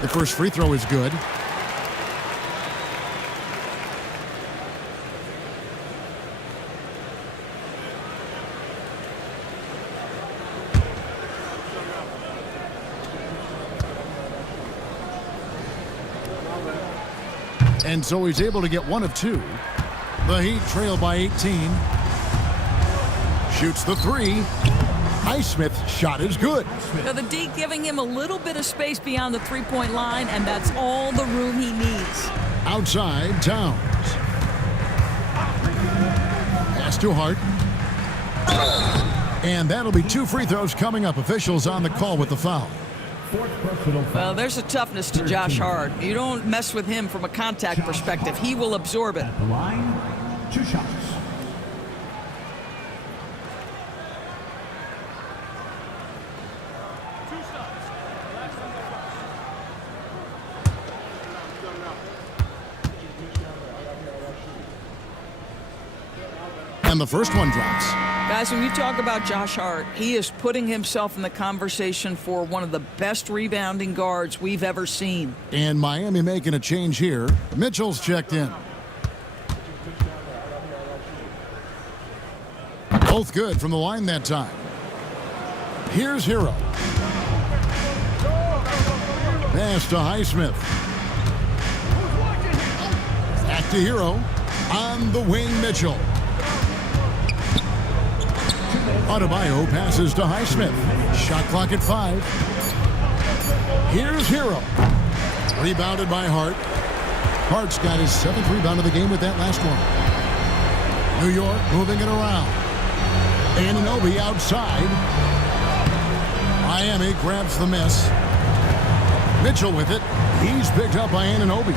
The first free throw is good. And so he's able to get 1 of 2. The Heat trail by 18. Shoots the 3. Highsmith's shot is good. Now the D giving him a little bit of space beyond the three-point line, and that's all the room he needs. Outside, Towns. Pass to Hart. And that'll be 2 free throws coming up. Officials on the call with the foul. Well, there's a toughness to Josh Hart. You don't mess with him from a contact perspective. He will absorb it. At the line, 2 shots. And the first one drops. Guys, when you talk about Josh Hart, he is putting himself in the conversation for one of the best rebounding guards we've ever seen. And Miami making a change here. Mitchell's checked in. Both good from the line that time. Here's Hero. Pass to Highsmith. Back to Hero. On the wing, Mitchell. Adebayo passes to Highsmith. Shot clock at 5. Here's Hero. Rebounded by Hart. Hart's got his 7th rebound of the game with that last one. New York moving it around. Anunoby outside. Miami grabs the miss. Mitchell with it. He's picked up by Anunoby.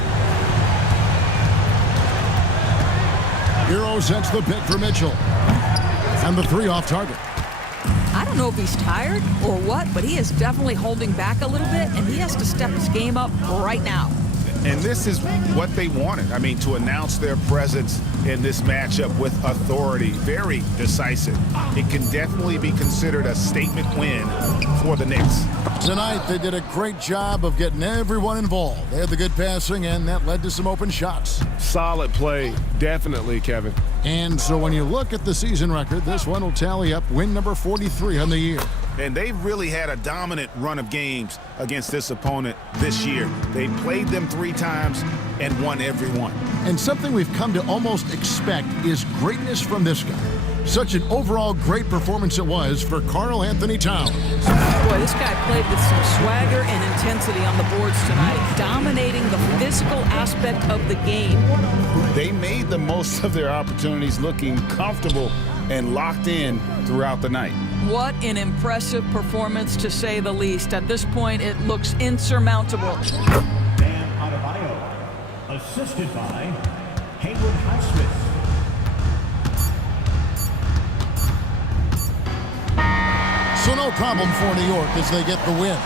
Hero sets the pick for Mitchell. And the 3 off target. I don't know if he's tired or what, but he is definitely holding back a little bit, and he has to step his game up right now. And this is what they wanted. I mean, to announce their presence in this matchup with authority. Very decisive. It can definitely be considered a statement win for the Knicks. Tonight, they did a great job of getting everyone involved. They had the good passing, and that led to some open shots. Solid play, definitely, Kevin. And so when you look at the season record, this one will tally up win number 43 on the year. And they've really had a dominant run of games against this opponent this year. They played them 3 times and won every one. And something we've come to almost expect is greatness from this guy. Such an overall great performance it was for Karl Anthony Towns. Boy, this guy played with some swagger and intensity on the boards tonight, dominating the physical aspect of the game. They made the most of their opportunities, looking comfortable and locked in throughout the night. What an impressive performance, to say the least. At this point, it looks insurmountable. Bam Adebayo, assisted by Haywood Highsmith. So no problem for New York as they get the win.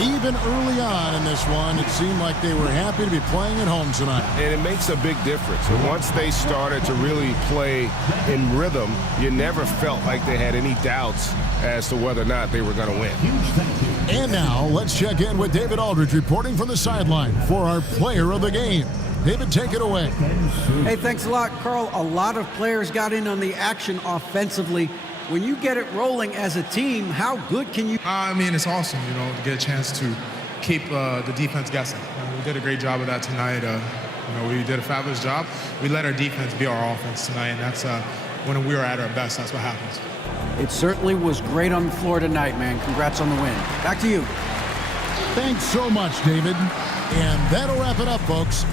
Even early on in this one, it seemed like they were happy to be playing at home tonight. And it makes a big difference. And once they started to really play in rhythm, you never felt like they had any doubts as to whether or not they were going to win. And now, let's check in with David Aldridge reporting from the sideline for our player of the game. David, take it away. Hey, thanks a lot, Carl. A lot of players got in on the action offensively. When you get it rolling as a team, how good can you? I mean, it's awesome, you know, to get a chance to keep the defense guessing. We did a great job of that tonight. We did a fabulous job. We let our defense be our offense tonight, and that's when we were at our best. That's what happens. It certainly was great on the floor tonight, man. Congrats on the win. Back to you. Thanks so much, David. And that'll wrap it up, folks.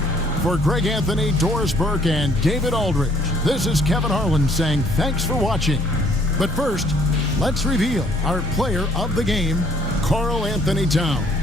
For Greg Anthony, Doris Burke, and David Aldridge, this is Kevin Harlan saying thanks for watching. But first, let's reveal our player of the game, Karl Anthony Towns.